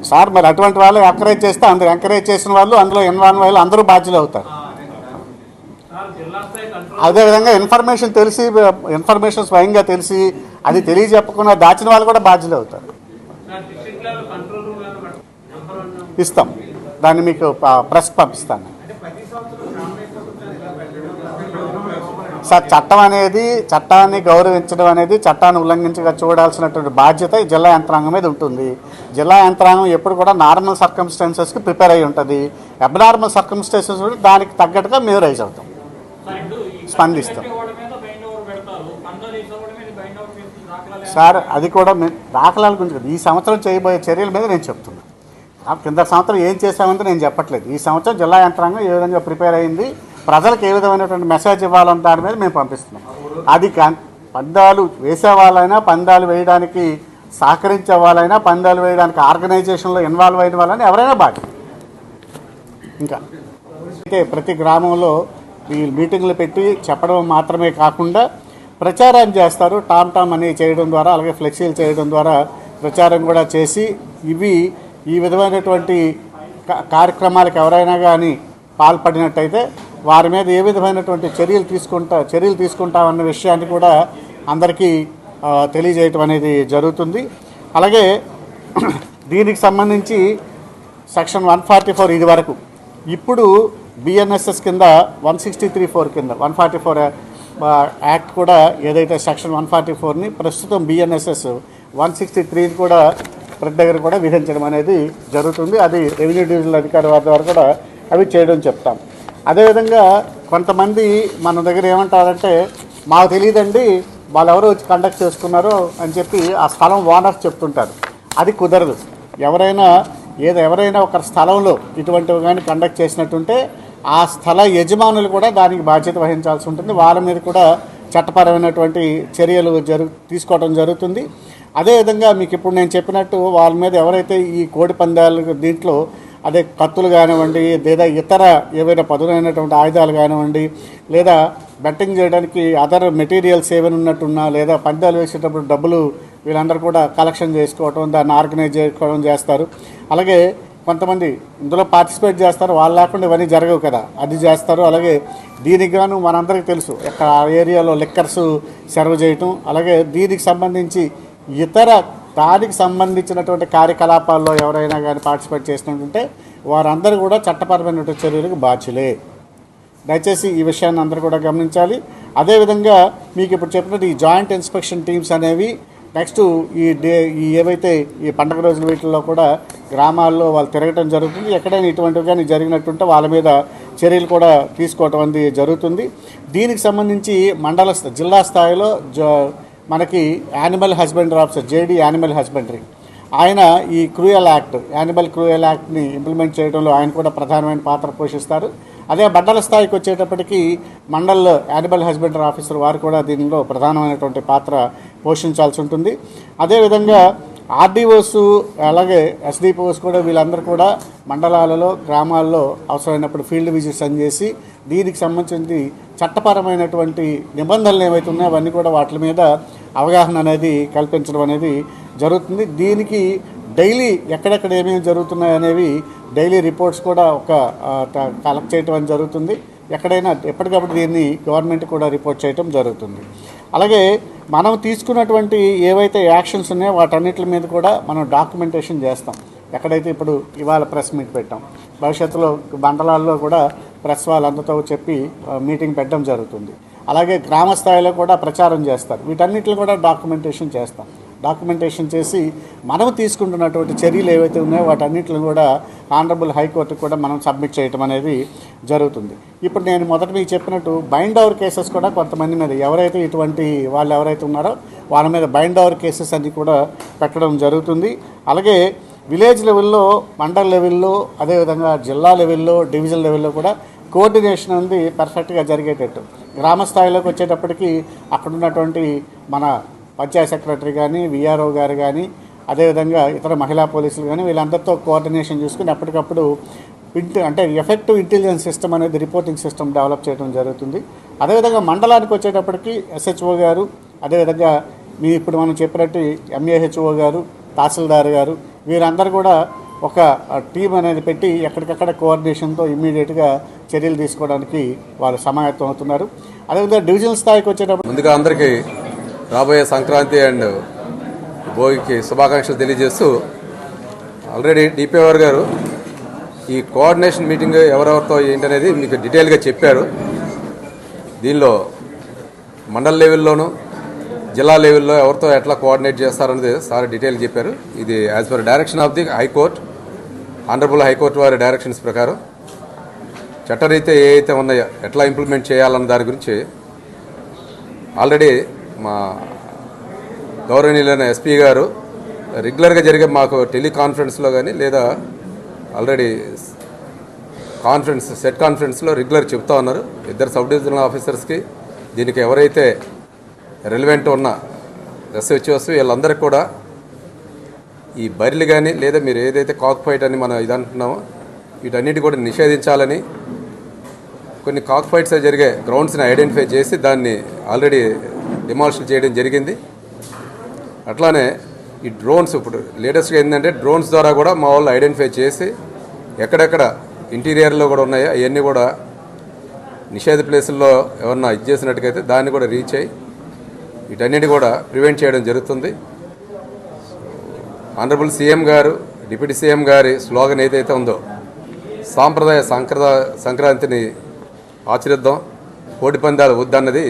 సార్. మరి అటువంటి వాళ్ళు ఎంకరేజ్ చేస్తే అందరూ ఎంకరేజ్ చేసిన వాళ్ళు, అందులో ఇన్వాల్వ్ అయ్యి అందరూ బాధ్యులు అవుతారు. అదేవిధంగా ఇన్ఫర్మేషన్ స్వయంగా తెలిసి అది తెలియజెప్పకుండా దాచిన వాళ్ళు కూడా బాధ్యులు అవుతారు. ఇస్తాం, దాన్ని మీకు ప్రెస్ పంపిస్తాను సార్. చట్టాన్ని గౌరవించడం అనేది, చట్టాన్ని ఉల్లంఘించగా చూడాల్సినటువంటి బాధ్యత జిల్లా యంత్రాంగం మీద ఉంటుంది. జిల్లా యంత్రాంగం ఎప్పుడు కూడా నార్మల్ సర్కమ్స్టాన్సెస్కి ప్రిపేర్ అయ్యి ఉంటుంది. అబ్నార్మల్ సర్కమ్స్టాన్సెస్ దానికి తగ్గట్టుగా మేము రైజ్ అవుతాం, స్పందిస్తాం సార్. అది కూడా దాఖలాల గురించి ఈ సంవత్సరం చేయబోయే చర్యల మీద నేను చెప్తున్నాను. కింద సంవత్సరం ఏం చేశామంటే నేను చెప్పట్లేదు. ఈ సంవత్సరం జిల్లా యంత్రాంగం ఏ విధంగా ప్రిపేర్ అయింది, ప్రజలకు ఏ విధమైనటువంటి మెసేజ్ ఇవ్వాలన్న దాని మీద మేము పంపిస్తున్నాం. అది పందాలు వేసే వాళ్ళైనా, పందాలు వేయడానికి సహకరించే వాళ్ళైనా, పందాలు వేయడానికి ఆర్గనైజేషన్లో ఇన్వాల్వ్ అయిన వాళ్ళని ఎవరైనా బాధ్యత. ఇంకా అయితే ప్రతి గ్రామంలో ఈ మీటింగ్లు పెట్టి చెప్పడం మాత్రమే కాకుండా ప్రచారం చేస్తారు. టామ్ అని చేయడం ద్వారా, అలాగే ఫ్లెక్సీలు చేయడం ద్వారా ప్రచారం కూడా చేసి ఈ విధమైనటువంటి కార్యక్రమాలకు ఎవరైనా కానీ పాల్పడినట్టయితే వారి మీద ఏ విధమైనటువంటి చర్యలు తీసుకుంటామన్న విషయాన్ని కూడా అందరికీ తెలియజేయటం అనేది జరుగుతుంది. అలాగే దీనికి సంబంధించి సెక్షన్ 144 ఇది వరకు, ఇప్పుడు బిఎన్ఎస్ఎస్ కింద 163(4) కింద 144 యాక్ట్ కూడా ఏదైతే సెక్షన్ 144ని ప్రస్తుతం బిఎన్ఎస్ఎస్ 163 కూడా ప్రతి దగ్గర కూడా విధించడం అనేది జరుగుతుంది. అది రెవెన్యూ డివిజనల్ అధికారి వారి ద్వారా కూడా అవి చేయడం చెప్తాం. అదేవిధంగా కొంతమంది మన దగ్గర ఏమంటారంటే, మాకు తెలియదండి వాళ్ళు ఎవరో వచ్చి కండక్ట్ చేసుకున్నారో అని చెప్పి ఆ స్థలం ఓనర్స్ చెప్తుంటారు. అది కుదరదు. ఎవరైనా ఒక స్థలంలో ఇటువంటివి కానీ కండక్ట్ చేసినట్టుంటే ఆ స్థల యజమానులు కూడా దానికి బాధ్యత వహించాల్సి ఉంటుంది. వాళ్ళ మీద కూడా చట్టపరమైనటువంటి చర్యలు తీసుకోవడం జరుగుతుంది. అదేవిధంగా మీకు ఇప్పుడు నేను చెప్పినట్టు వాళ్ళ మీద ఎవరైతే ఈ కోడి పందాలు దీంట్లో అదే కత్తులు కానివ్వండి, లేదా ఇతర ఏవైనా పదునైనటువంటి ఆయుధాలు కానివ్వండి, లేదా బెట్టింగ్ చేయడానికి అదర్ మెటీరియల్స్ ఏమైనా ఉన్నట్టున్నా, లేదా పందాలు వేసేటప్పుడు డబ్బులు వీళ్ళందరూ కూడా కలెక్షన్ చేసుకోవటం, దాన్ని ఆర్గనైజ్ చేసుకోవడం చేస్తారు. అలాగే కొంతమంది ఇందులో పార్టిసిపేట్ చేస్తారు, వాళ్ళు లేకుండా ఇవన్నీ జరగవు కదా, అది చేస్తారు. అలాగే దీనికి గాను మనందరికీ తెలుసు ఇక్కడ ఆ ఏరియాలో లిక్కర్స్ సర్వ్ చేయటం, అలాగే దీనికి సంబంధించి ఇతర దానికి సంబంధించినటువంటి కార్యకలాపాల్లో ఎవరైనా కానీ పార్టిసిపేట్ చేసినట్టుంటే వారందరూ కూడా చట్టపరమైన చర్యలకు బాధ్యులే. దయచేసి ఈ విషయాన్ని అందరూ కూడా గమనించాలి. అదేవిధంగా మీకు ఇప్పుడు చెప్పినట్టు ఈ జాయింట్ ఇన్స్పెక్షన్ టీమ్స్ అనేవి నెక్స్ట్ ఏవైతే ఈ పండుగ రోజుల వీటిల్లో కూడా గ్రామాల్లో వాళ్ళు తిరగటం జరుగుతుంది. ఎక్కడైనా ఇటువంటివి కానీ జరిగినట్టుంటే వాళ్ళ మీద చర్యలు కూడా తీసుకోవటం అనేది జరుగుతుంది. దీనికి సంబంధించి జిల్లా స్థాయిలో మనకి animal husbandry officer JD animal husbandry ఆయన ఈ యానిమల్ క్రూయల్ యాక్ట్ని ఇంప్లిమెంట్ చేయడంలో ఆయన కూడా ప్రధానమైన పాత్ర పోషిస్తారు. అదే మండల స్థాయికి వచ్చేటప్పటికి మండల్ యానిమల్ హస్బెండరీ ఆఫీసర్ వారు కూడా దీనిలో ప్రధానమైనటువంటి పాత్ర పోషించాల్సి ఉంటుంది. అదేవిధంగా ఆర్డీఓస్ అలాగే ఎస్డిపిఓస్ కూడా వీళ్ళందరూ కూడా మండలాలలో గ్రామాల్లో అవసరమైనప్పుడు ఫీల్డ్ విజిట్స్ అని చేసి దీనికి సంబంధించి చట్టపరమైనటువంటి నిబంధనలు ఏవైతే ఉన్నాయో అవన్నీ కూడా వాటి మీద అవగాహన అనేది కల్పించడం అనేది జరుగుతుంది. దీనికి డైలీ ఎక్కడెక్కడ ఏమేమి జరుగుతున్నాయి అనేవి డైలీ రిపోర్ట్స్ కూడా కలెక్ట్ చేయడం అని జరుగుతుంది. ఎక్కడైనా ఎప్పటికప్పుడు దీన్ని గవర్నమెంట్ కూడా రిపోర్ట్ చేయడం జరుగుతుంది. అలాగే మనం తీసుకున్నటువంటి ఏవైతే యాక్షన్స్ ఉన్నాయో వాటన్నిటి మీద కూడా మనం డాక్యుమెంటేషన్ చేస్తాం. ఎక్కడైతే ఇప్పుడు ఇవాళ ప్రెస్ మీట్ పెట్టాం, భవిష్యత్తులో మండలాల్లో కూడా ప్రెస్ వాళ్ళందరితో చెప్పి మీటింగ్ పెట్టడం జరుగుతుంది. అలాగే గ్రామ స్థాయిలో కూడా ప్రచారం చేస్తారు. వీటన్నిటిని కూడా డాక్యుమెంటేషన్ చేస్తాం. డాక్యుమెంటేషన్ చేసి మనం తీసుకుంటున్నటువంటి చర్యలు ఏవైతే ఉన్నాయో వాటన్నిటిని కూడా ఆనరబుల్ హైకోర్టుకు కూడా మనం సబ్మిట్ చేయటం అనేది జరుగుతుంది. ఇప్పుడు నేను మొదట మీకు చెప్పినట్టు బైండ్ ఓవర్ కేసెస్ కూడా కొంతమంది మీద ఎవరైతే ఇటువంటి వాళ్ళు ఎవరైతే ఉన్నారో వాళ్ళ మీద బైండ్ ఓవర్ కేసెస్ అన్ని కూడా పెట్టడం జరుగుతుంది. అలాగే విలేజ్ లెవెల్లో, మండల్ లెవెల్లో, అదేవిధంగా జిల్లా లెవెల్లో, డివిజన్ లెవెల్లో కూడా కోఆర్డినేషన్ అనేది పర్ఫెక్ట్గా జరిగేటట్టు గ్రామ స్థాయిలోకి వచ్చేటప్పటికి అక్కడ ఉన్నటువంటి మన పంచాయత్ సెక్రటరీ కానీ, విఆర్ఓ గారు కానీ, అదేవిధంగా ఇతర మహిళా పోలీసులు కానీ వీళ్ళందరితో కోఆర్డినేషన్ చూసుకుని ఎప్పటికప్పుడు అంటే ఎఫెక్టివ్ ఇంటెలిజెన్స్ సిస్టమ్ అనేది రిపోర్టింగ్ సిస్టమ్ డెవలప్ చేయడం జరుగుతుంది. అదేవిధంగా మండలానికి వచ్చేటప్పటికి ఎస్హెచ్ఓ గారు, అదేవిధంగా మీ ఇప్పుడు మనం చెప్పినట్టు ఎంఏహెచ్ఓ గారు, తహసీల్దార్ గారు వీరందరూ కూడా ఒక టీం అనేది పెట్టి ఎక్కడికక్కడ కోఆర్డినేషన్తో ఇమ్మీడియట్గా చర్యలు తీసుకోవడానికి వాళ్ళు సమాయత్తం అవుతున్నారు. అదేవిధంగా డివిజనల్ స్థాయికి వచ్చేటప్పుడు ముందుగా అందరికీ రాబోయే సంక్రాంతి అండ్ భోగికి శుభాకాంక్షలు తెలియజేస్తూ, ఆల్రెడీ డిపిఆర్ గారు ఈ కోఆర్డినేషన్ మీటింగ్ ఎవరెవరితో ఏంటనేది మీకు డీటెయిల్గా చెప్పారు. దీనిలో మండల లెవెల్లోనూ జిల్లా లెవెల్లో ఎవరితో ఎట్లా కోఆర్డినేట్ చేస్తారనేది సార్ డీటెయిల్ చెప్పారు. ఇది as per direction of the high court, honourable high court వారి డైరెక్షన్స్ ప్రకారం చట్టరీత్యా ఏ అయితే ఉన్నాయో ఎట్లా ఇంప్లిమెంట్ చేయాలన్న దాని గురించి ఆల్రెడీ మా గౌరవనీయులైన ఎస్పీ గారు రెగ్యులర్గా జరిగే మాకు టెలికాన్ఫరెన్స్లో కానీ లేదా ఆల్రెడీ సెట్ కాన్ఫరెన్స్లో రెగ్యులర్ చెప్తా ఉన్నారు. ఇద్దరు సబ్ డివిజనల్ ఆఫీసర్స్కి దీనికి ఎవరైతే రెలివెంట్ ఉన్న ఎస్హెచ్ఓస్ వీళ్ళందరికీ కూడా ఈ బర్రెలు కానీ లేదా మీరు ఏదైతే కాక్ ఫైట్ అని మనం ఇది అంటున్నామో వీటన్నిటి కూడా నిషేధించాలని కొన్ని కాక్ ఫైట్స్ జరిగే గ్రౌండ్స్ని ఐడెంటిఫై చేసి దాన్ని ఆల్రెడీ డిమాలిషన్ చేయడం జరిగింది. అట్లానే ఈ డ్రోన్స్ ఇప్పుడు లేటెస్ట్గా ఏంటంటే డ్రోన్స్ ద్వారా కూడా మా వాళ్ళు ఐడెంటిఫై చేసి ఎక్కడెక్కడ ఇంటీరియర్లో కూడా ఉన్నాయో అవన్నీ కూడా నిషేధ ప్లేసుల్లో ఎవరన్నా ఇది చేసినట్టుకైతే దాన్ని కూడా రీచ్ అయ్యి వీటన్నిటి కూడా ప్రివెంట్ చేయడం జరుగుతుంది. ఆనరబుల్ సీఎం గారు, డిప్యూటీ సీఎం గారి స్లోగన్ ఏదైతే ఉందో సాంప్రదాయ సంక్రాంతిని ఆచరిద్దాం, కోడి పందాలు వద్దన్నది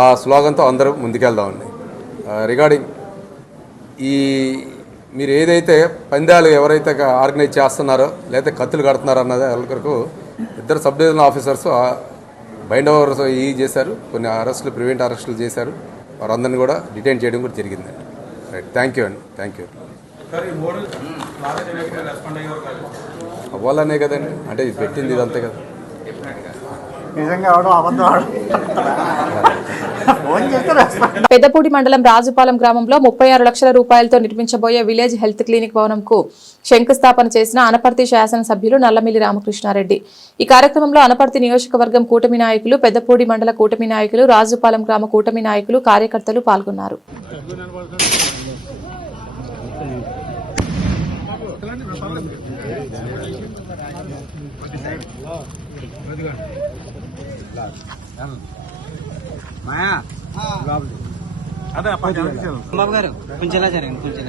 ఆ స్లోగన్తో అందరూ ముందుకెళ్దామండి. రిగార్డింగ్ ఈ మీరు ఏదైతే పందాలు ఎవరైతే ఆర్గనైజ్ చేస్తున్నారో లేదా కత్తులు కడుతున్నారో అన్నది వాళ్ళకు ఇద్దరు sub divisional officers bind overs ఈ చేశారు, కొన్ని అరెస్టులు ప్రివెంట్ అరెస్టులు చేశారు. వారందరినీ కూడా డిటైన్ చేయడం కూడా జరిగిందండి. రైట్, థ్యాంక్ యూ అండి, థ్యాంక్ యూ. అవ్వాలనే కదండి, అంటే ఇది పెట్టింది ఇదంతే కదా. పెద్దపూడి మండలం రాజుపాలెం గ్రామంలో 36 లక్షల రూపాయలతో నిర్మించబోయే విలేజ్ హెల్త్ క్లినిక్ భవనంకు శంకుస్థాపన చేసిన అనపర్తి శాసనసభ్యులు నల్లమిల్లి రామకృష్ణారెడ్డి. ఈ కార్యక్రమంలో అనపర్తి నియోజకవర్గం కూటమి నాయకులు, పెద్దపూడి మండల కూటమి నాయకులు, రాజుపాలెం గ్రామ కూటమి నాయకులు, కార్యకర్తలు పాల్గొన్నారు. బాబు గారు కొంచెం ఎలా జరగండి, కొంచెం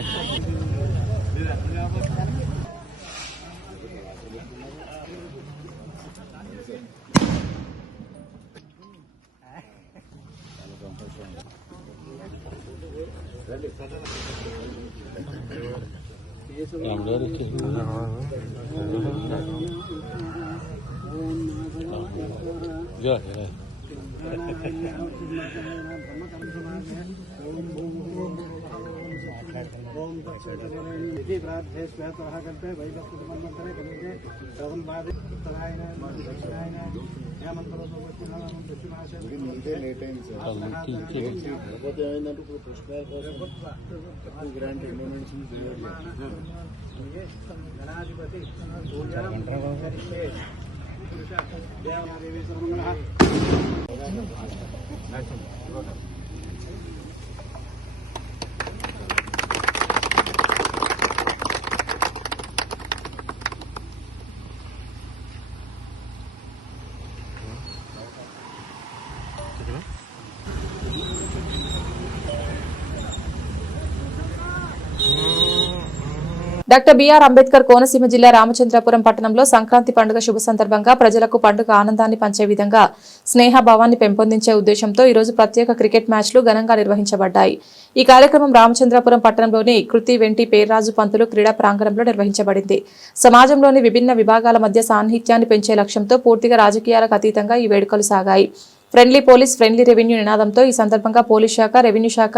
డాక్టర్ బిఆర్ అంబేద్కర్ కోనసీమ జిల్లా రామచంద్రపురం పట్టణంలో సంక్రాంతి పండుగ శుభ సందర్భంగా ప్రజలకు పండుగ ఆనందాన్ని పంచే విధంగా స్నేహభావాన్ని పెంపొందించే ఉద్దేశంతో ఈరోజు ప్రత్యేక క్రికెట్ మ్యాచ్లు ఘనంగా నిర్వహించబడ్డాయి. ఈ కార్యక్రమం రామచంద్రపురం పట్టణంలోని కృతి వెంటి పేర్రాజు పంతులు క్రీడా ప్రాంగణంలో నిర్వహించబడింది. సమాజంలోని విభిన్న విభాగాల మధ్య సాన్నిహిత్యాన్ని పెంచే లక్ష్యంతో పూర్తిగా రాజకీయాలకు అతీతంగా ఈ వేడుకలు సాగాయి. ఫ్రెండ్లీ పోలీస్ ఫ్రెండ్లీ రెవెన్యూ నినాదంతో ఈ సందర్భంగా పోలీస్ శాఖ, రెవెన్యూ శాఖ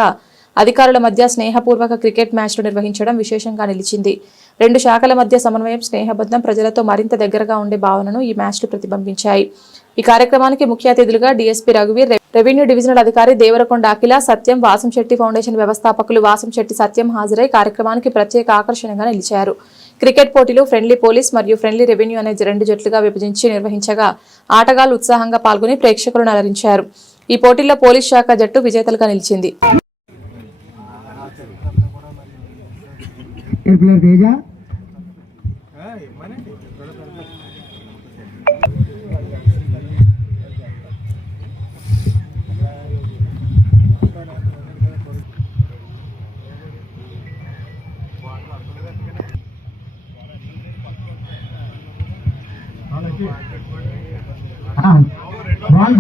అధికారుల మధ్య స్నేహపూర్వక క్రికెట్ మ్యాచ్లు నిర్వహించడం విశేషంగా నిలిచింది. రెండు శాఖల మధ్య సమన్వయం, స్నేహబద్ధం ప్రజలతో మరింత దగ్గరగా ఉండే భావనను ఈ మ్యాచ్లు ప్రతిబింబించాయి. ఈ కార్యక్రమానికి ముఖ్య అతిథులుగా డీఎస్పీ రఘువీర్, రెవెన్యూ డివిజనల్ అధికారి దేవరకొండ అఖిల, సత్యం, వాసంశెట్టి ఫౌండేషన్ వ్యవస్థాపకులు వాసంశెట్టి సత్యం హాజరై కార్యక్రమానికి ప్రత్యేక ఆకర్షణగా నిలిచారు. క్రికెట్ పోటీలు ఫ్రెండ్లీ పోలీస్ మరియు ఫ్రెండ్లీ రెవెన్యూ అనే 2 జట్లుగా విభజించి నిర్వహించగా ఆటగాళ్లు ఉత్సాహంగా పాల్గొని ప్రేక్షకులను అలరించారు. ఈ పోటీల్లో పోలీస్ శాఖ జట్టు విజేతలుగా నిలిచింది.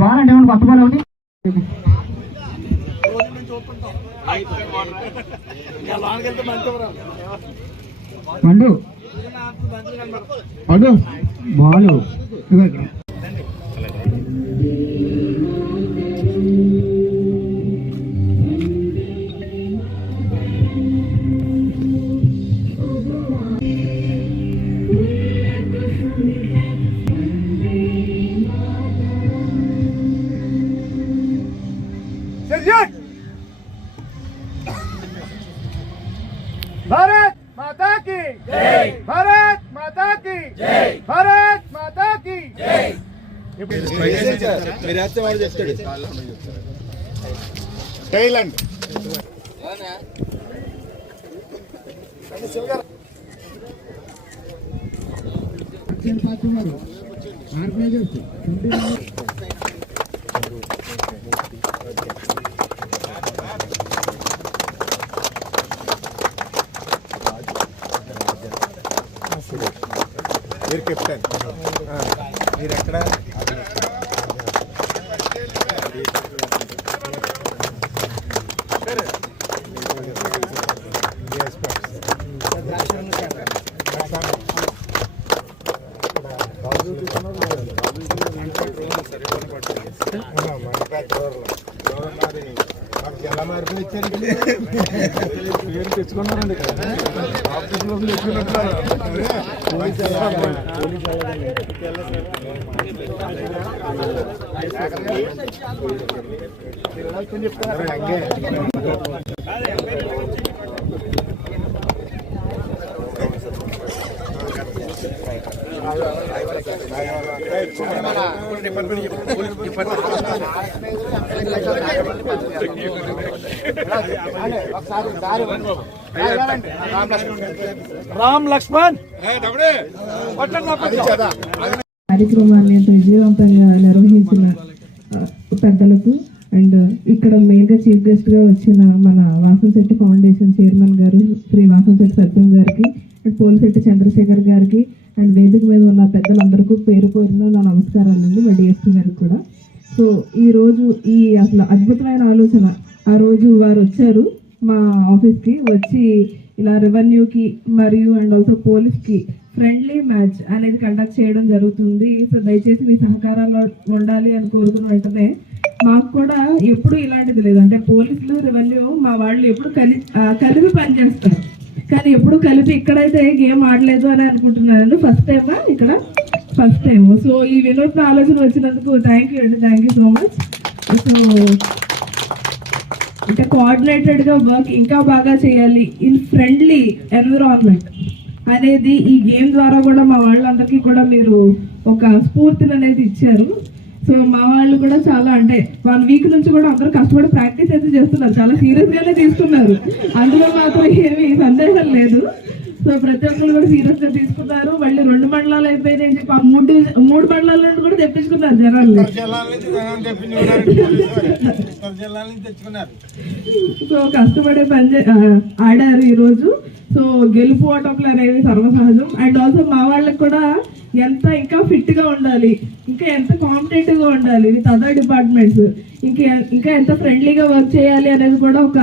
బాగుంటే కొత్త బాల్ ఒకటి పండు పండు బాలు भारत माता की जय, भारत माता की जय, भारत माता की जय. థైలాండ్ మీరు కెప్టెన్, మీరు ఎక్కడ ఎలా మార్పులు ఇచ్చారు పేరు తెచ్చుకున్నారండి. राम लक्ष्मण కార్యక్రమాన్ని ఎంత విజయవంతంగా నిర్వహించిన పెద్దలకు అండ్ ఇక్కడ మెయిన్గా చీఫ్ గెస్ట్గా వచ్చిన మన వాసంశెట్టి ఫౌండేషన్ చైర్మన్ గారు శ్రీ వాసంశెట్టి సత్యం గారికి అండ్ పోలిశెట్టి చంద్రశేఖర్ గారికి అండ్ వేదిక మీద ఉన్న పెద్దలందరికీ పేరు పేరున నా నమస్కారాలండి. మా డిఎస్పీ గారికి కూడా. సో ఈరోజు ఈ అసలు అద్భుతమైన ఆలోచన, ఆ రోజు వారు వచ్చారు మా ఆఫీస్కి, వచ్చి ఇలా రెవెన్యూకి మరియు అండ్ ఆల్సో పోలీస్కి ఫ్రెండ్లీ మ్యాచ్ అనేది కండక్ట్ చేయడం జరుగుతుంది. సో దయచేసి మీ సహకారాలు ఉండాలి అని కోరుకున్న వెంటనే మాకు కూడా ఎప్పుడు ఇలాంటిది లేదు. అంటే పోలీసులు రెవెన్యూ మా వాళ్ళు ఎప్పుడు కలిపి పనిచేస్తారు, కానీ ఎప్పుడు కలిపి ఇక్కడైతే గేమ్ ఆడలేదు అని అనుకుంటున్నాను. ఫస్ట్ టైమా ఇక్కడ? First time. సో ఈ వినూత్న ఆలోచన వచ్చినందుకు థ్యాంక్ యూ అండి, thank you so much. So ఇంకా కోఆర్డినేటెడ్గా వర్క్ ఇంకా బాగా చేయాలి ఇన్ ఫ్రెండ్లీ ఎన్విరాన్మెంట్ అనేది ఈ గేమ్ ద్వారా కూడా మా వాళ్ళందరికీ కూడా మీరు ఒక స్ఫూర్తిని అనేది ఇచ్చారు. సో మా వాళ్ళు కూడా చాలా అంటే 1 వీక్ నుంచి కూడా అందరూ కష్టపడి ప్రాక్టీస్ అయితే చేస్తున్నారు, చాలా సీరియస్గానే తీసుకున్నారు, అందులో మాత్రం ఏమీ సందేహం లేదు. సో ప్రతి ఒక్కరు కూడా సీరియస్ గా తీసుకున్నారు. మళ్ళీ 2 మండలాలు అయిపోయినాయి చెప్పి ఆ 3 మండలాల నుండి కూడా తెప్పించుకున్నారు జనాలు. సో కష్టపడే పని ఆడారు ఈరోజు. సో గెలుపు ఓటములు అనేవి సర్వసహజం. అండ్ ఆల్సో మా వాళ్ళకి కూడా ఇంకా ఫిట్ గా ఉండాలి, ఇంకా ఎంత కాంపిటేటివ్ గా ఉండాలి విత్ అదర్ డిపార్ట్మెంట్స్, ఇంకా ఎంత ఫ్రెండ్లీగా వర్క్ చేయాలి అనేది కూడా ఒక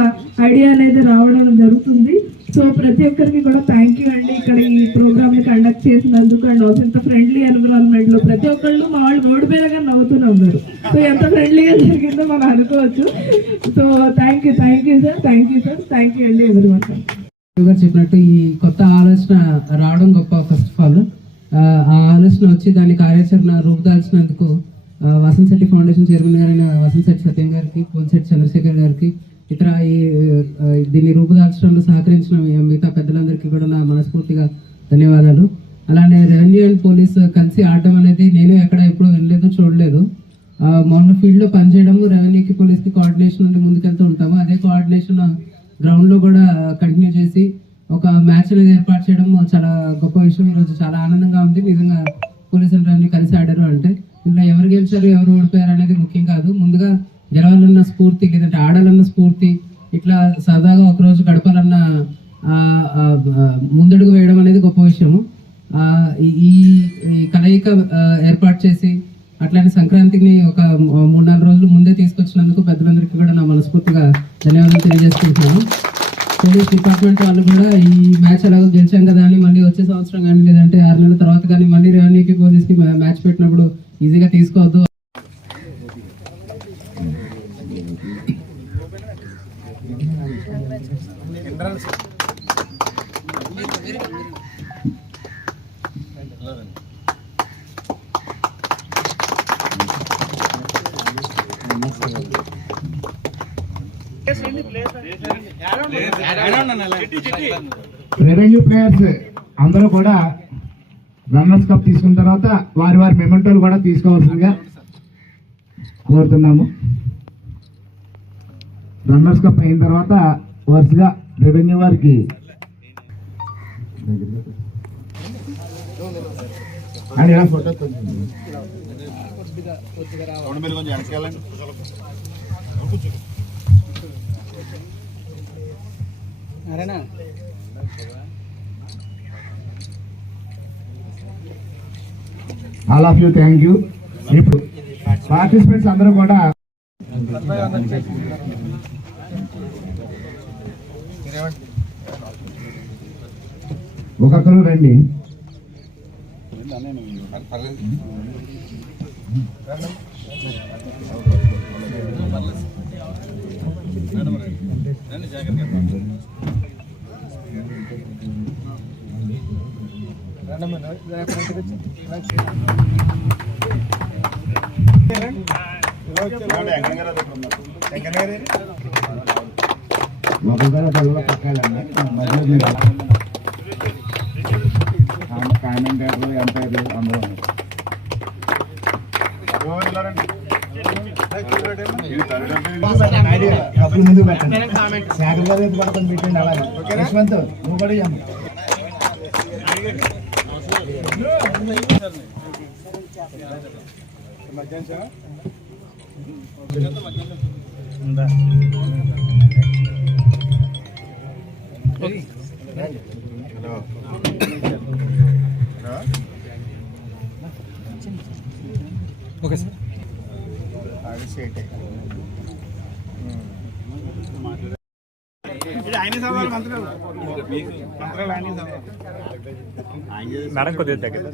ఐడియా అనేది రావడం జరుగుతుంది. సో ప్రతి ఒక్కరికి కూడా థ్యాంక్ యూ అండి, ఇక్కడ ఈ ప్రోగ్రామ్ ని కండక్ట్ చేసినందుకు. అండ్ ఆల్సో ఇంత ఫ్రెండ్లీ ఎన్విరాన్మెంట్ లో ప్రతి ఒక్కళ్ళు మా వాళ్ళు రోడ్డు మీద నవ్వుతూనే ఉన్నారు. సో ఎంత ఫ్రెండ్లీగా జరిగిందో మనం అనుకోవచ్చు. So thank you sir, thank you అండి ఎవరివన్. గారు చెప్పినట్టు ఈ కొత్త ఆలోచన రావడం గొప్ప. ఫస్ట్ ఆఫ్ ఆల్ ఆ ఆలోచన వచ్చి దాని కార్యాచరణ రూపుదాల్చినందుకు వసంతశెట్టి ఫౌండేషన్ చైర్మన్ గారైన వసంతశెట్టి సత్యం గారికి, పోలిశెట్టి చంద్రశేఖర్ గారికి, ఇతర దీన్ని రూపుదాల్చడంలో సహకరించిన మిగతా పెద్దలందరికీ కూడా నా మనస్ఫూర్తిగా ధన్యవాదాలు. అలానే రెవెన్యూ అండ్ పోలీస్ కలిసి ఆడడం అనేది నేను ఎక్కడ ఎప్పుడు వెళ్ళలేదు, చూడలేదు. మామూలుగా ఫీల్డ్లో పనిచేయడము, రెవెన్యూకి పోలీస్కి కోఆర్డినేషన్ నుండి ముందుకెళ్తూ ఉంటాము. అదే కోఆర్డినేషన్ గ్రౌండ్లో కూడా కంటిన్యూ చేసి ఒక మ్యాచ్ అనేది ఏర్పాటు చేయడం చాలా గొప్ప విషయం. ఈరోజు చాలా ఆనందంగా ఉంది నిజంగా. పోలీసులు రెవెన్యూ కలిసి ఆడారు అంటే ఇందులో ఎవరు గెలిచారు ఎవరు ఓడిపోయారు అనేది ముఖ్యం కాదు. ముందుగా గెలవాలన్న స్ఫూర్తి, లేదంటే ఆడాలన్న స్ఫూర్తి, ఇట్లా సరదాగా ఒకరోజు గడపాలన్న ముందడుగు వేయడం అనేది గొప్ప విషయము. ఈ కలయిక ఏర్పాటు చేసి అట్లానే సంక్రాంతిని ఒక 3-4 రోజులు ముందే తీసుకొచ్చినందుకు పెద్దలందరికీ కూడా నా మనస్ఫూర్తిగా ధన్యవాదాలు తెలియజేసుకుంటున్నాను. పోలీస్ డిపార్ట్మెంట్ వాళ్ళు కూడా ఈ మ్యాచ్ ఎలాగో గెలిచాం కదా అని మళ్ళీ వచ్చే సంవత్సరం కానీ లేదంటే 6 నెలల తర్వాత కానీ మళ్ళీ రెవెన్యూకి పోలీస్కి మ్యాచ్ పెట్టినప్పుడు ఈజీగా తీసుకోవద్దు. రెవెన్యూ ప్లేయర్స్ అందరూ కూడా రన్నర్స్ కప్ తీసుకున్న తర్వాత వారి మెమెంటోలు కూడా తీసుకోవాల్సిందిగా కోరుతున్నాము. రన్నర్స్ కప్ అయిన తర్వాత వరుసగా రెవెన్యూ వారికి అని ఇలా photo all of you thank you. ఇప్పుడు పార్టిసిపెంట్స్ అందరూ కూడా ఒక్కొక్కరు రండి. ఒకరిగా పిల్లల పక్కాలండి కామెంటేటర్లు ఎంపైర్లు అందరూ డబ్బులు ముందుకు పెట్టండి. శాఖల గారు పడుతుంది పెట్టండి. అలాగే యశ్వంత్ నువ్వు కూడా ఓకే సార్. మేడం కొద్దిగా దగ్గర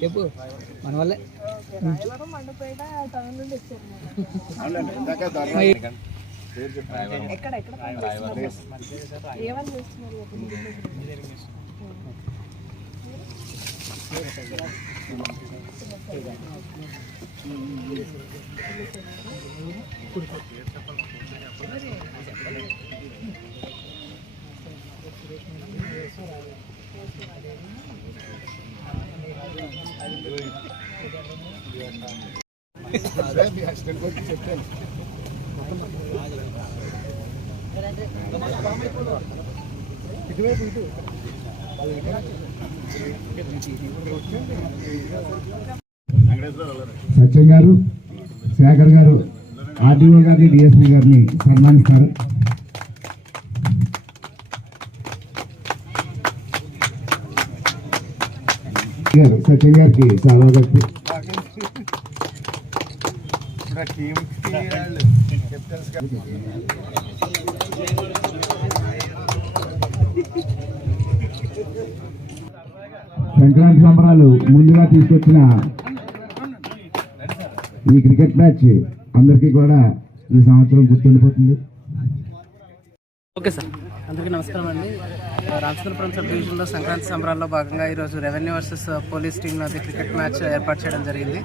చెప్పు మన వల్లే సత్యం గారు, శేఖర్ గారు ఆర్డీఓ గారిని, డిఎస్పీ గారిని సన్మానిస్తారు. సత్యం గారికి స్వాగతం. సంక్రాంతి సంబరాలు ముందుగా తీసుకొచ్చిన ఈ క్రికెట్ మ్యాచ్ అందరికీ కూడా ఈ సంవత్సరం గుర్తుండిపోతుంది. ఓకే సార్, అందరికీ నమస్కారం అండి. రామచంద్రపురం సబ్ డివిజన్లో సంక్రాంతి సంబరాల్లో భాగంగా ఈరోజు రెవెన్యూ వర్సెస్ పోలీస్ టీంలో క్రికెట్ మ్యాచ్ ఏర్పాటు చేయడం జరిగింది.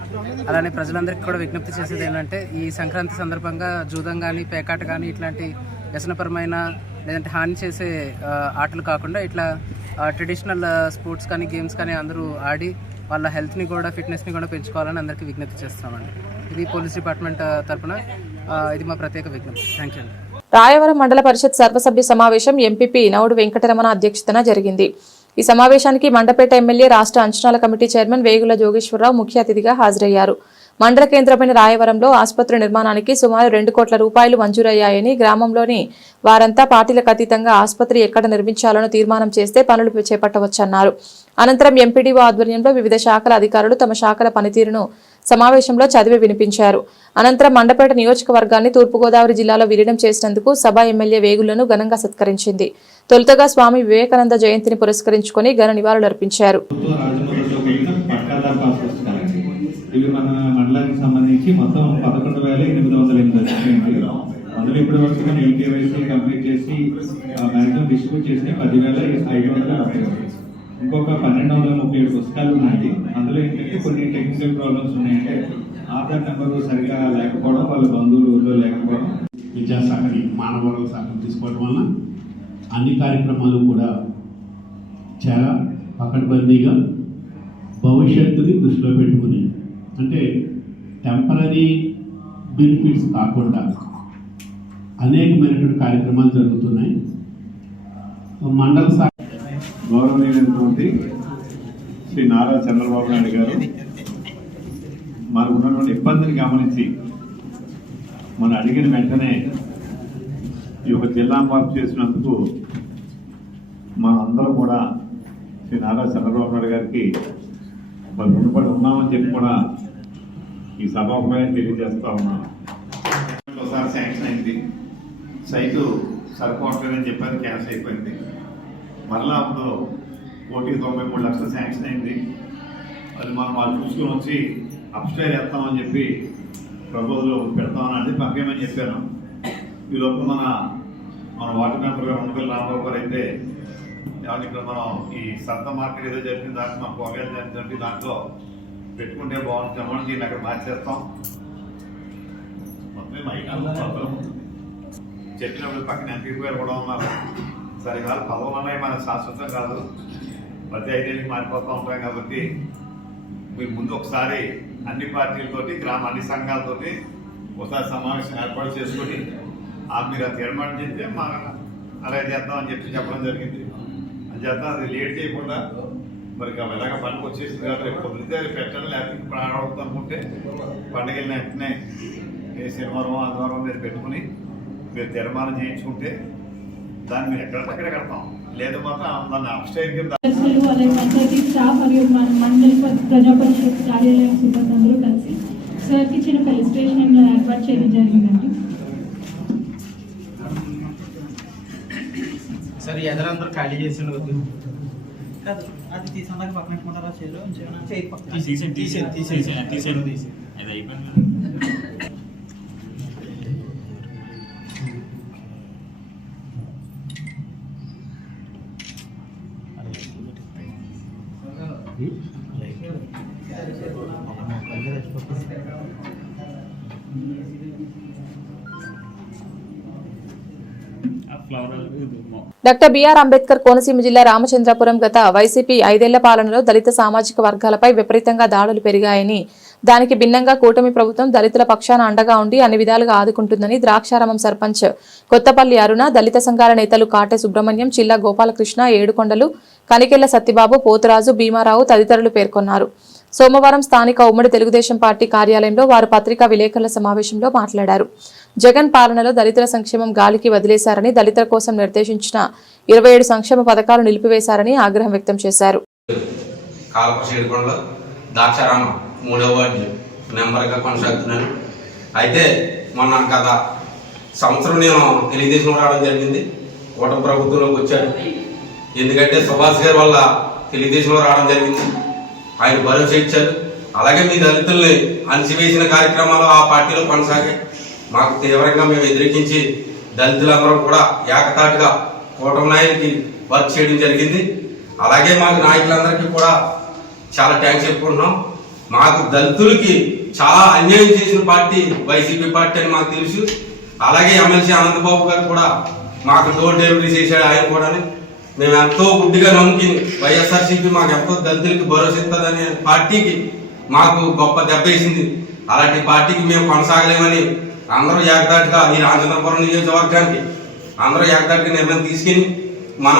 అలానే ప్రజలందరికీ కూడా విజ్ఞప్తి చేసేది ఏంటంటే, ఈ సంక్రాంతి సందర్భంగా జూదం కానీ, పేకాట కానీ ఇట్లాంటి వ్యసనపరమైన లేదంటే హాని చేసే ఆటలు కాకుండా ఇట్లా ట్రెడిషనల్ స్పోర్ట్స్ కానీ, గేమ్స్ కానీ అందరూ ఆడి వాళ్ళ హెల్త్ని కూడా, ఫిట్నెస్ని కూడా పెంచుకోవాలని అందరికీ విజ్ఞప్తి చేస్తున్నామండి. ఇది పోలీస్ డిపార్ట్మెంట్ తరఫున ఇది మా ప్రత్యేక విజ్ఞప్తి. థ్యాంక్ యూ అండి. రాయవరం మండల పరిషత్ సర్వసభ్య సమావేశం ఎంపీపీ నౌడు వెంకటరమణ అధ్యక్షతన జరిగింది. ఈ సమావేశానికి మండపేట ఎమ్మెల్యే, రాష్ట్ర అంచనాల కమిటీ చైర్మన్ వేగుల జోగేశ్వరరావు ముఖ్య అతిథిగా హాజరయ్యారు. మండల కేంద్రమైన రాయవరంలో ఆసుపత్రి నిర్మాణానికి సుమారు 2 కోట్ల రూపాయలు మంజూరయ్యాయని, గ్రామంలోని వారంతా పార్టీలకు అతీతంగా ఆసుపత్రి ఎక్కడ నిర్మించాలనో తీర్మానం చేస్తే పనులు చేపట్టవచ్చన్నారు. అనంతరం ఎంపీడీఓ ఆధ్వర్యంలో వివిధ శాఖల అధికారులు తమ శాఖల పనితీరును సమావేశంలో చదివి వినిపించారు. అనంతరం మండపేట నియోజకవర్గాన్ని తూర్పుగోదావరి జిల్లాలో విలీనం చేసినందుకు సభ ఎమ్మెల్యే వేగులను ఘనంగా సత్కరించింది. తొలుతగా స్వామి వివేకానంద జయంతిని పురస్కరించుకుని ఘన నివాళులర్పించారు. ఇవి మన మండలానికి సంబంధించి మొత్తం 11,808 వచ్చినాయండి. అందులో ఇప్పటి వరకు మనం కేవైసీ కంప్లీట్ చేసి మ్యాక్సిమం డిస్ట్రిబ్యూట్ చేసి 10,570. ఇంకొక 1,237 పుస్తకాలు ఉన్నాయి. అందులో ఏంటంటే కొన్ని టెక్నికల్ ప్రాబ్లమ్స్ ఉన్నాయంటే, ఆధార్ నెంబరు సరిగా లేకపోవడం, వాళ్ళ బంధువులు ఊళ్ళో లేకపోవడం. విద్యాశాఖని, మానవ వనరుల శాఖను తీసుకోవడం వలన అన్ని కార్యక్రమాలు కూడా చాలా పకడ్బందీగా భవిష్యత్తుని దృష్టిలో పెట్టుకుని, అంటే టెంపరీ బెనిఫిట్స్ కాకుండా అనేకమైనటువంటి కార్యక్రమాలు జరుగుతున్నాయి. మండల శాఖ గౌరవనీయులైనటువంటి శ్రీ నారా చంద్రబాబు నాయుడు గారు మనకు ఉన్నటువంటి ఇబ్బందిని గమనించి మనం అడిగిన వెంటనే ఈ యొక్క జిల్లా మార్పు చేసినందుకు మనందరం కూడా శ్రీ నారా చంద్రబాబు నాయుడు గారికి మరి రుణపడి ఉన్నామని చెప్పి కూడా ఈ సభాపై తెలియజేస్తా ఉన్నాను. ఒకసారి శాంక్షన్ అయింది, సైటు సరిపోవట్లేదని చెప్పారు, క్యాన్సిల్ అయిపోయింది. మరలా అప్పుడు 1,93 లక్షలు శాంక్షన్ అయింది. అది మనం వాళ్ళు చూసుకుని వచ్చి అప్స్టైర్ వేస్తామని చెప్పి ప్రపోజల్ పెడతామని అంటే పంపేయమని చెప్పాను. ఈ లోపల మన వాటర్ మెంబర్ గారు ఉండపల్లి రాంబాబు గారు అయితే ఏమన్నా ఇక్కడ మనం ఈ సంత మార్కెట్ ఏదో జరిగిన దాంట్లో మనం పోగేలు జరిపి దాంట్లో పెట్టుకుంటే బాగుంటుంది అమౌంట్, దీన్ని అక్కడ మార్చేస్తాం. మొత్తం చెప్పినప్పుడు పక్కన ఎంపీ గారు కూడా ఉన్నారు. సరే కాదు, పదవులు అనేవి మన శాశ్వతం కాదు, ప్రతి 5 ఏళ్ళకి మారిపోతూ ఉంటాం. కాబట్టి మీరు ముందు ఒకసారి అన్ని పార్టీలతోటి, అన్ని సంఘాలతోటి ఒకసారి సమావేశం ఏర్పాటు చేసుకొని మీరు అది తీర్మానం చేస్తే మా అలాగే చేద్దామని చెప్పడం జరిగింది. అని చేద్దాం, అది లేట్ చేయకుండా మరి ఎలాగ పనికి వచ్చేసింది కదా, రేపు పొద్దుతే పెట్టండి, లేకపోతే ఇప్పుడు ఆడవుతుంది అనుకుంటే పండుగ వెళ్ళిన వెంటనే శనివారం ఆదివారం మీరు పెట్టుకుని మీరు తీర్మానం చేయించుకుంటే దాన్ని మీరు ఎక్కడెక్కడ కడతాం, లేదు మాత్రం దాన్ని అప్స్టైర్ కింద. పంచాయతీ స్టాఫ్ మరియు మండలి ప్రజా పరిషత్ కార్యాలయం సిబ్బంది అందరూ కలిసి సార్కి ఇచ్చిన ఫెలిసిటేషన్ ఏర్పాటు చేయడం జరిగిందండి. సార్ ఎదరందరూ ఖాళీ చేసిన అది తీసాక పక్కన పెట్టుకుంటారా, తీసేది అయిపోయింది. డాక్టర్ బిఆర్ అంబేద్కర్ కోనసీమ జిల్లా రామచంద్రపురం గత వైసీపీ 5 ఏళ్ల పాలనలో దళిత సామాజిక వర్గాలపై విపరీతంగా దాడులు పెరిగాయని, దానికి భిన్నంగా కూటమి ప్రభుత్వం దళితుల పక్షాన అండగా ఉండి అన్ని విధాలుగా ఆదుకుంటుందని ద్రాక్షారామం సర్పంచ్ కొత్తపల్లి అరుణ, దళిత సంఘాల నేతలు కాటె సుబ్రహ్మణ్యం, చిల్లా గోపాలకృష్ణ, ఏడుకొండలు, కనికెళ్ల సత్యబాబు, పోతురాజు, భీమారావు తదితరులు పేర్కొన్నారు. సోమవారం స్థానిక ఉమ్మడి తెలుగుదేశం పార్టీ కార్యాలయంలో వారు పత్రికా విలేకరుల సమావేశంలో మాట్లాడారు. జగన్ పాలనలో దళితుల సంక్షేమం గాలికి వదిలేశారని, దళితుల కోసం నిర్దేశించిన 27 సంక్షేమ పథకాలు నిలిపివేశారని ఆగ్రహం వ్యక్తం చేశారు. ద్రాక్షారామం 3వ వార్డు మెంబర్గా కొనసాగుతున్నాను. అయితే మొన్న గత సంవత్సరం నేను తెలుగుదేశంలో రావడం జరిగింది. కూటమి ప్రభుత్వంలోకి వచ్చాను. ఎందుకంటే సుభాష్ గారి వల్ల తెలుగుదేశంలో రావడం జరిగింది. ఆయన భరోసా ఇచ్చారు. అలాగే మీ దళితుల్ని అణిచివేసిన కార్యక్రమాలు ఆ పార్టీలో కొనసాగాయి. మాకు తీవ్రంగా మేము వ్యతిరేకించి దళితులందరం కూడా ఏకతాటిగా కూటమి నాయకుడికి వర్క్ చేయడం జరిగింది. అలాగే మాకు నాయకులందరికీ కూడా చాలా థ్యాంక్స్ చెప్పుకుంటున్నాం. మాకు దళితులకి చాలా అన్యాయం చేసిన పార్టీ వైసీపీ పార్టీ అని మాకు తెలుసు. అలాగే ఎమ్మెల్సీ అనంతబాబు గారు కూడా మాకు డోర్ డెలివరీ చేశాడు. ఆయన కూడా మేము ఎంతో గుడ్డిగా నమ్ముకుని వైఎస్ఆర్సీపీ మాకు ఎంతో దళితులకి భరోసా ఇస్తుందనే పార్టీకి మాకు గొప్ప దెబ్బ వేసింది. అలాంటి పార్టీకి మేము కొనసాగలేమని అందరూ ఏకదాటిగా ఈ రామచంద్రపురం నియోజకవర్గానికి అందరూ ఏకదాటిగా నిర్ణయం తీసుకుని మన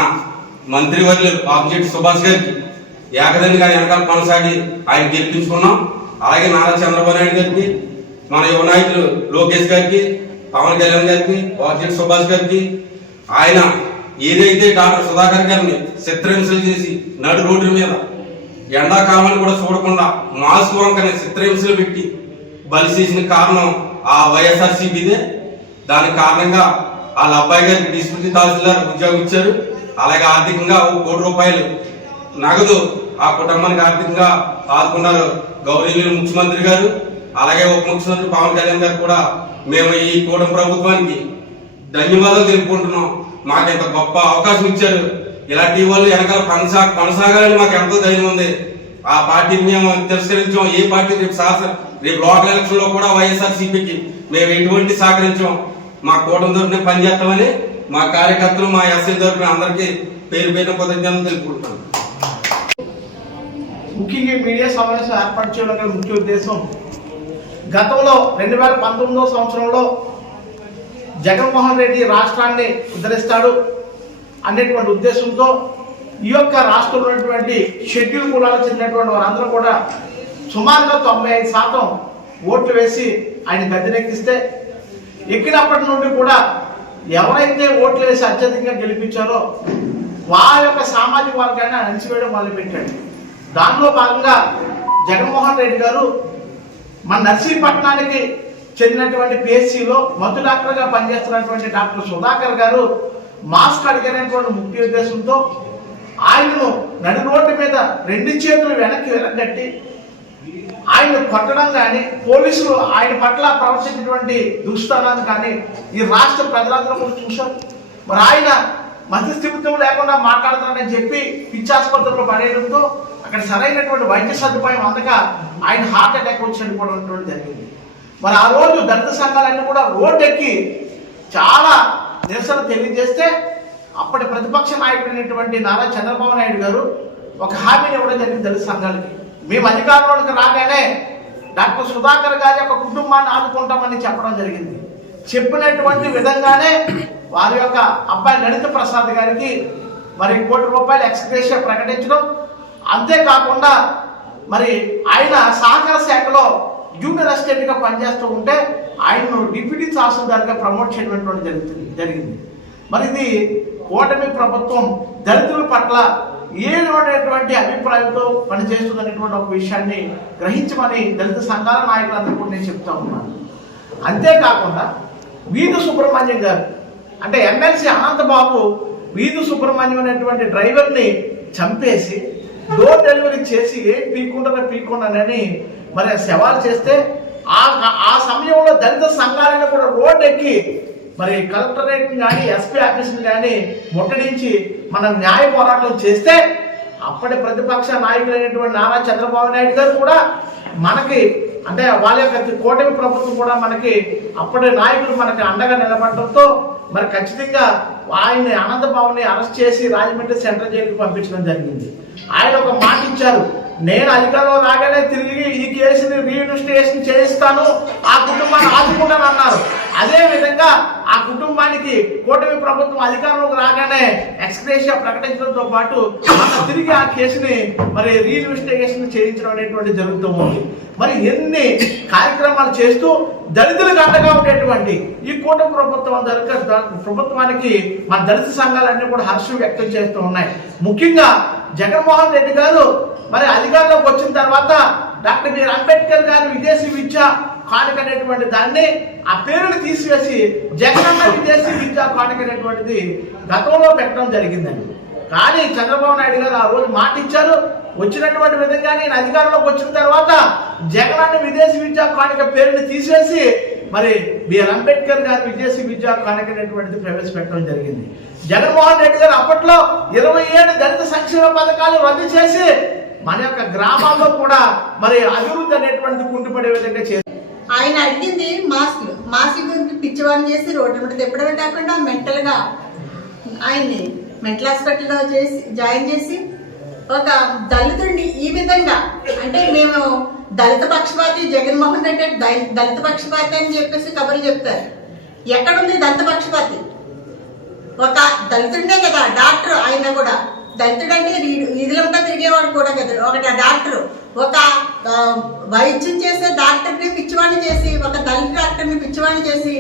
మంత్రివర్యులు ఆబ్జెక్ట్ సుభాష్ గారికి ఏకదండిగా వెనకాల కొనసాగి ఆయన గెలిపించుకున్నాం. అలాగే నారా చంద్రబాబు నాయుడు గారికి, మన యువ నాయకులు లోకేష్ గారికి, పవన్ కళ్యాణ్ గారికి, ఆబ్జెక్ట్ సుభాష్ గారికి, ఆయన ఏదైతే డాక్టర్ సుధాకర్ గారిని చిత్రహింసలు చేసి నడు రోడ్డు మీద ఎండాకాలాన్ని కూడా చూడకుండా మాస్క్ వంకని చిత్రహింసలు పెట్టి బలి చేసిన కారణం ఆ వైఎస్ఆర్సీపీదే. దానికి కారణంగా వాళ్ళ అబ్బాయి గారికి డిస్ట్రిక్ట్ తహసీల్దార్ ఉద్యోగం ఇచ్చారు. అలాగే ఆర్థికంగా 1 కోటి రూపాయలు నగదు ఆ కుటుంబానికి ఆర్థికంగా ఆదుకున్నారు గౌరవనీయులు ముఖ్యమంత్రి గారు. అలాగే ఉప ముఖ్యమంత్రి పవన్ కళ్యాణ్ గారు కూడా మేము ఈ కూటమి ప్రభుత్వానికి ధన్యవాదాలు తెలుపుకుంటున్నాం. మాకు ఎంత గొప్ప అవకాశం ఇచ్చారు. ఇలాంటి వాళ్ళు వెనకాల కొనసాగాలని మాకు ఎంతో ధైర్యం ఉంది. ఆ పార్టీని మేము తిరస్కరించాం. ఏ పార్టీ రేపు లోకల్ ఎలక్షన్ లో కూడా వైఎస్ఆర్సీపీకి మేము ఎటువంటి సహకరించాం. మా కూటమి తరఫున పనిచేస్తామని మా కార్యకర్తలు, మా ఎస్ఐ తరఫున అందరికీ పేరు పేరున కృతజ్ఞతలు తెలుపుకుంటున్నాను. ముఖ్యంగా మీడియా సమావేశం ఏర్పాటు చేయడం గల ముఖ్య ఉద్దేశం, గతంలో 2019 సంవత్సరంలో జగన్మోహన్ రెడ్డి రాష్ట్రాన్ని ఉద్ధరిస్తాడు అనేటువంటి ఉద్దేశంతో ఈ యొక్క రాష్ట్రంలో ఉన్నటువంటి షెడ్యూల్ కులాలకు చెందినటువంటి వారందరూ కూడా సుమారుగా 95% ఓట్లు వేసి ఆయన గద్దెనెక్కిస్తే, ఎక్కినప్పటి నుండి కూడా ఎవరైతే ఓట్లు వేసి అత్యధికంగా గెలిపించారో వారి యొక్క సామాజిక వర్గాన్ని అణిచివేయడం మొదలుపెట్టాడు. దానిలో భాగంగా జగన్మోహన్ రెడ్డి గారు మన నర్సీపట్నానికి చెందినటువంటి పిహెచ్సిలో మధు డాక్టర్గా పనిచేస్తున్నటువంటి డాక్టర్ సుధాకర్ గారు మాస్క్ అడిగినటువంటి ముఖ్య ఉద్దేశంతో ఆయనను నడి రోడ్డు మీద 2 చేతులు వెనక్కి వెనకట్టి ఆయన కొట్టడం కానీ, పోలీసులు ఆయన పట్ల ప్రవర్తించినటువంటి దుస్థానాన్ని కానీ ఈ రాష్ట్ర ప్రజలందరూ కూడా చూశారు. మరి ఆయన మధ్యస్థిమితం లేకుండా మాట్లాడుతున్నాడని చెప్పి పిచ్చాసుపత్రిలో పడేయడంతో అక్కడ సరైనటువంటి వైద్య సదుపాయం అందక ఆయన హార్ట్ అటాక్ వచ్చి చనిపోవడం జరిగింది. మరి ఆ రోజు దళిత సంఘాలన్నీ కూడా రోడ్డు ఎక్కి చాలా నిరసన తెలియజేస్తే అప్పటి ప్రతిపక్ష నాయకుడైనటువంటి నారా చంద్రబాబు నాయుడు గారు ఒక హామీని ఇవ్వడం జరిగింది దళిత సంఘాలకి. మేము అధికారంలోకి రాగానే డాక్టర్ సుధాకర్ గారి యొక్క కుటుంబాన్ని ఆదుకుంటామని చెప్పడం జరిగింది. చెప్పినటువంటి విధంగానే వారి యొక్క అబ్బాయి లలిత ప్రసాద్ గారికి మరి 1 కోటి రూపాయలు ఎక్స్గ్రేషియా ప్రకటించడం, అంతేకాకుండా మరి ఆయన సహకార శాఖలో జూనియర్ అసిస్టెంట్గా పనిచేస్తూ ఉంటే ఆయన్ను డిప్యూటీ తహసీల్దార్గా ప్రమోట్ చేయడం జరిగింది. మరి ఇది కూటమి ప్రభుత్వం దళితుల పట్ల ఏటువంటి అభిప్రాయంతో పనిచేస్తుందనేటువంటి ఒక విషయాన్ని గ్రహించమని దళిత సంఘాల నాయకులందరూ కూడా నేను చెప్తా ఉన్నాను. అంతేకాకుండా వీధు సుబ్రహ్మణ్యం గారు అంటే ఎమ్మెల్సీ అనంతబాబు వీధు సుబ్రహ్మణ్యం అనేటువంటి డ్రైవర్ని చంపేసి డోర్ డెలివరీ చేసి ఏం పీకుండానని మరి సవాల్ చేస్తే ఆ సమయంలో దళిత సంఘాలను కూడా రోడ్డు ఎక్కి మరి కలెక్టరేట్ కానీ ఎస్పీ ఆఫీసులు కానీ ముట్టడించి మనం న్యాయ పోరాటం చేస్తే అప్పటి ప్రతిపక్ష నాయకులైనటువంటి నారా చంద్రబాబు నాయుడు గారు కూడా మనకి అంటే వాళ్ళ యొక్క కూటమి ప్రభుత్వం కూడా మనకి అప్పటి నాయకులు మనకి అండగా నిలబడటంతో మరి ఖచ్చితంగా ఆయన్ని అనంతబాబుని అరెస్ట్ చేసి రాజమండ్రి సెంట్రల్ జైలుకి పంపించడం జరిగింది. ఆయన ఒక మాట ఇచ్చారు, నేను అధికారంలో రాగానే తిరిగి ఈ కేసుని రీఇన్వెస్టిగేషన్ చేయిస్తాను, ఆ కుటుంబాన్ని ఆదుకుంటాను అన్నారు. అదే విధంగా ఆ కుటుంబానికి కూటమి ప్రభుత్వం అధికారంలోకి రాగానే ఎక్స్గ్రేషియా ప్రకటించడంతో పాటు తిరిగి ఆ కేసుని మరి రీఇన్వెస్టిగేషన్ చేయించడం అనేటువంటి జరుగుతూ ఉంది. మరి ఎన్ని కార్యక్రమాలు చేస్తూ దళితులకు అండగా ఉండేటువంటి ఈ కూటమి ప్రభుత్వానికి మన దళిత సంఘాలన్నీ కూడా హర్షం వ్యక్తం చేస్తూ ఉన్నాయి. ముఖ్యంగా జగన్మోహన్ రెడ్డి గారు మరి అధికారంలోకి వచ్చిన తర్వాత డాక్టర్ బిఆర్ అంబేద్కర్ గారు విదేశీ విద్యా కానుక అనేటువంటి దాన్ని ఆ పేరుని తీసివేసి జగనన్న విదేశీ విద్యా కానుక అనేటువంటిది గతంలో పెట్టడం జరిగిందండి. కానీ చంద్రబాబు నాయుడు గారు ఆ రోజు మాట ఇచ్చారు, వచ్చినటువంటి విధంగా నేను అధికారంలోకి వచ్చిన తర్వాత జగనన్న విదేశీ విద్యా కానుక పేరుని తీసేసి మరి బిఆర్ అంబేద్కర్ గారు విదేశీ విద్యా కానుక అనేటువంటిది ప్రవేశపెట్టడం జరిగింది. జగన్మోహన్ రెడ్డి గారు అప్పట్లో 27 దళిత సంక్షేమ పథకాలు రద్దు చేసి మన యొక్క గ్రామాల్లో కూడా మరి అభివృద్ధి అనేటువంటిది కుంటుపడే విధంగా చేశారు. ఆయన అడిగింది మాస్కులు గురించి పిచ్చివాడిని చేసి రోడ్డు మీద తిప్పడమే కాకుండా మెంటల్గా ఆయన్ని మెంటల్ హాస్పిటల్లో జాయిన్ చేసి ఒక దళితుడిని ఈ విధంగా అంటే మేము దళిత పక్షపాతి జగన్మోహన్ రెడ్డి దళిత పక్షపాతి అని చెప్పేసి కబుర్లు చెప్తారు. ఎక్కడుంది దళిత పక్షపాతి? ఒక దళితుడినే కదా డాక్టర్, ఆయన కూడా దళితుడు అంటే వీధులంతా తిరిగేవాడు కూడా కదా. ఒకటి డాక్టర్, ఒక వైద్యం చేసే డాక్టర్ని పిచ్చివాణి చేసి, ఒక దళిత డాక్టర్ని పిచ్చివాణి చేసి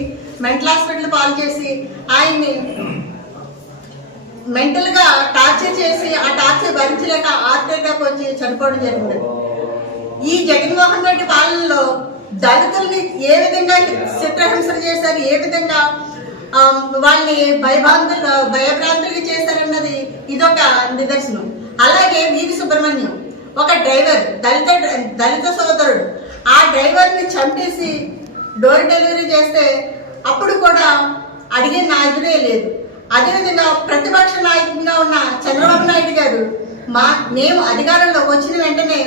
మెంటల్ హాస్పిటల్ పాలు చేసి ఆయన్ని మెంటల్గా టార్చర్ చేసి ఆ టార్చర్ భరించలేక హార్ట్ అటాక్ వచ్చి చనిపోవడం జరిగింది. ఈ జగన్మోహన్ రెడ్డి పాలనలో దళితుల్ని ఏ విధంగా చిత్రహింసలు చేశారు, ఏ విధంగా వాళ్ళని భయభ్రాంతులుగా చేశారన్నది ఇదొక నిదర్శనం. అలాగే వీధి సుబ్రహ్మణ్యం ఒక డ్రైవర్, దళిత సోదరుడు, ఆ డ్రైవర్ని చంపేసి డోర్ డెలివరీ చేస్తే అప్పుడు కూడా అడిగే నాయకుడే లేదు. అదేవిధంగా ప్రతిపక్ష నాయకుడిగా ఉన్న చంద్రబాబు నాయుడు గారు మేము అధికారంలోకి వచ్చిన వెంటనే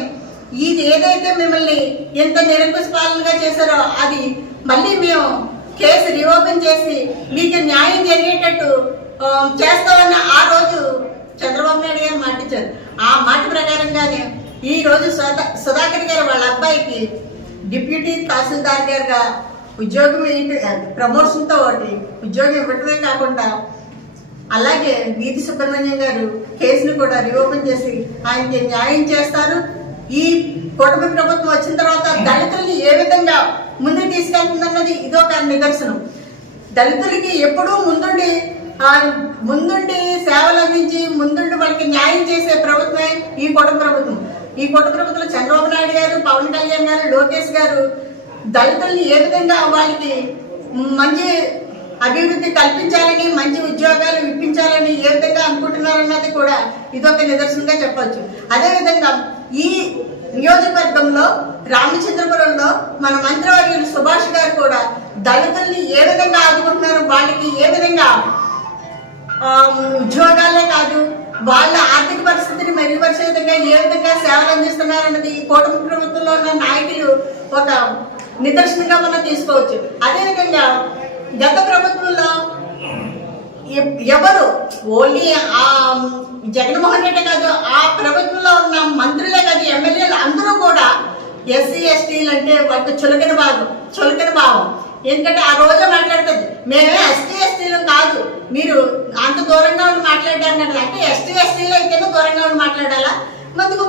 ఇది ఏదైతే మిమ్మల్ని ఎంత నిరంకుశ పాలనగా చేశారో అది మళ్ళీ మేము కేసు రీఓపెన్ చేసి మీకు న్యాయం జరిగేటట్టు చేస్తామని ఆ రోజు చంద్రబాబు నాయుడు గారు మాట ఇచ్చారు. ఆ మాట ప్రకారంగానే ఈ రోజు సుధాకర్ గారు వాళ్ళ అబ్బాయికి డిప్యూటీ తహసీల్దార్ గారుగా ఉద్యోగం ప్రమోషన్తో ఉద్యోగం ఇవ్వటమే కాకుండా అలాగే వీధి సుబ్రహ్మణ్యం గారు కేసును కూడా రీఓపెన్ చేసి ఆయనకి న్యాయం చేస్తారు. ఈ కూటమి ప్రభుత్వం వచ్చిన తర్వాత దళితుల్ని ఏ విధంగా ముందుకు తీసుకెళ్తుందన్నది ఇదొక నిదర్శనం. దళితులకి ఎప్పుడూ ముందుండి సేవలు అందించి ముందుండి వాళ్ళకి న్యాయం చేసే ప్రభుత్వమే ఈ కూటమి ప్రభుత్వం. ఈ కూటమి ప్రభుత్వంలో చంద్రబాబు నాయుడు గారు, పవన్ కళ్యాణ్ గారు, లోకేష్ గారు దళితుల్ని ఏ విధంగా వాళ్ళకి మంచి అభివృద్ధి కల్పించాలని, మంచి ఉద్యోగాలు ఇప్పించాలని ఏ విధంగా అనుకుంటున్నారన్నది కూడా ఇదొక నిదర్శనంగా చెప్పొచ్చు. అదేవిధంగా ఈ నియోజకవర్గంలో రామచంద్రపురంలో మన మంత్రివర్యులు సుభాష్ గారు కూడా దళితుల్ని ఏ విధంగా ఆదుకుంటున్నారు, వాళ్ళకి ఏ విధంగా ఉద్యోగాలే కాదు వాళ్ళ ఆర్థిక పరిస్థితిని మెరుగుపరిచే విధంగా ఏ విధంగా సేవలు అందిస్తున్నారన్నది ఈ కూటమి ప్రభుత్వంలో ఉన్న నాయకులు ఒక నిదర్శనంగా మనం తీసుకోవచ్చు. అదేవిధంగా గత ప్రభుత్వంలో ఎవరు ఓన్లీ జగన్మోహన్ రెడ్డి కాదు, ఆ ప్రభుత్వంలో ఉన్న మంత్రులే కాదు, ఎమ్మెల్యేలు అందరూ కూడా ఎస్సీ ఎస్టీలు అంటే వాళ్ళకి చులకన భావం. ఎందుకంటే ఆ రోజు మాట్లాడుతుంది మేమే ఎస్టీ ఎస్టీలు కాదు, మీరు అంత దూరంగా ఉండి మాట్లాడారు అంటే ఎస్టీ ఎస్టీలు అయితేనే దూరంగా ఉండి మాట్లాడాలా? అందుకు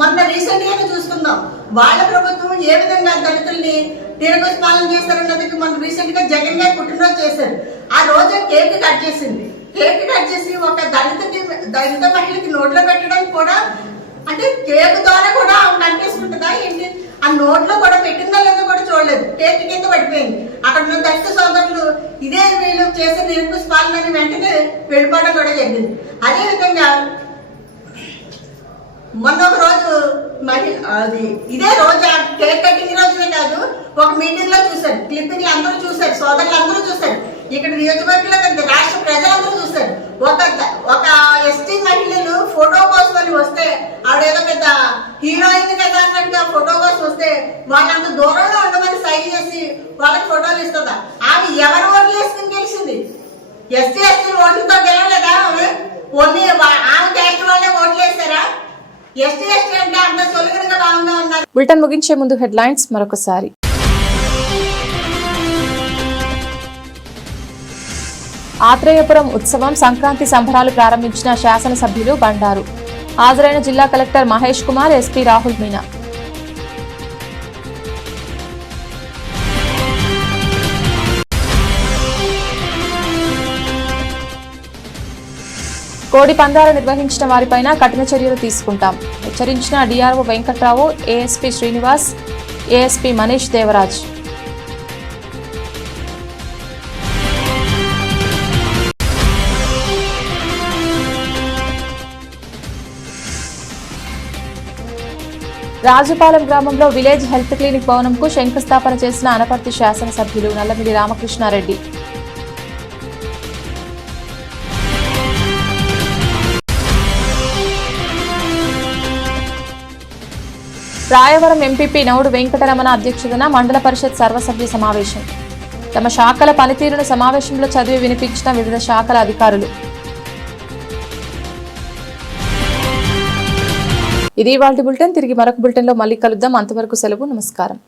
మొన్న రీసెంట్ గానే చూసుకుందాం వాళ్ళ ప్రభుత్వం ఏ విధంగా దళితుల్ని నిరంకుశ పాలన చేస్తారన్నది మన రీసెంట్ గా జగన్ గారు పుట్టినరోజు చేశారు. ఆ రోజు కేక్ కట్ చేసింది. కేక్ కట్ చేసి ఒక దళిత మహిళకి నోట్లో పెట్టడానికి కూడా అంటే కేక్ ద్వారా కూడా కనిపిస్తుంటుందా ఏంటి? ఆ నోట్లో కూడా పెట్టిందా లేదో కూడా చూడలేదు, కేక్ కింద పడిపోయింది. అక్కడ ఉన్న దళిత సోదరులు ఇదే వీళ్ళు చేసే నిరంకుశ పాలన వెంటనే వెళ్ళిపోవడం కూడా జరిగింది. అదేవిధంగా మొన్న ఒక రోజు అది ఇదే రోజు కేక్ కటింగ్ రోజునే కాదు, ఒక మీటింగ్ లో చూశారు, క్లిప్పింగ్ అందరూ చూశారు, సోదరులు అందరూ చూశారు. ఇక్కడ నియోజకవర్గంలో రాష్ట్ర ప్రజలందరూ చూస్తారు. ఒక ఎస్టీ మహిళలు ఫోటో కోసం అని వస్తే ఆవిడేదో పెద్ద హీరోయిన్ కదా అన్నట్టుగా ఫోటో కోసం వస్తే వాళ్ళంత దూరంలో ఉండమని సైన్ చేసి వాళ్ళకి ఫోటోలు ఇస్తుందా? ఆమె ఎవరు ఓట్లు వేసుకుని గెలిచింది? ఎస్టీ ఓట్లతో గెలవలేదా? ఓన్లీ ఆమె క్యాస్ట్ వాళ్ళే ఓట్లు వేస్తారా? ఎస్టీ అంటే అంత సొలుగురుగా భాగంగా ఉన్నారు. బులెటిన్ ముగించే ముందు హెడ్లైన్స్ మరొకసారి. ఆత్రేయపురం ఉత్సవం సంక్రాంతి సంబరాలు ప్రారంభించిన శాసనసభ్యులు బండారు. హాజరైన జిల్లా కలెక్టర్ మహేష్ కుమార్, ఎస్పీ రాహుల్ మీనా. కోడి పందాలు నిర్వహించిన వారిపైన కఠిన చర్యలు తీసుకుంటాం హెచ్చరించిన DRO Venkatrao, ASP Srinivas, ASP Manish Devaraj. Rajupalem గ్రామంలో విలేజ్ హెల్త్ క్లినిక్ భవనంకు శంకుస్థాపన చేసిన అనపర్తి శాసనసభ్యులు నల్లమిల్లి రామకృష్ణారెడ్డి. రాయవరం ఎంపీపీ నౌడు వెంకటరమణ అధ్యక్షతన మండల పరిషత్ సర్వసభ్య సమావేశం. తమ శాఖల పనితీరును సమావేశంలో చదివి వినిపించిన వివిధ శాఖల అధికారులు. ఇది ఇవాల్టి బులెటిన్. తిరిగి మరొక బులెటిన్లో మళ్ళీ కలుద్దాం. అంతవరకు సెలవు. నమస్కారం.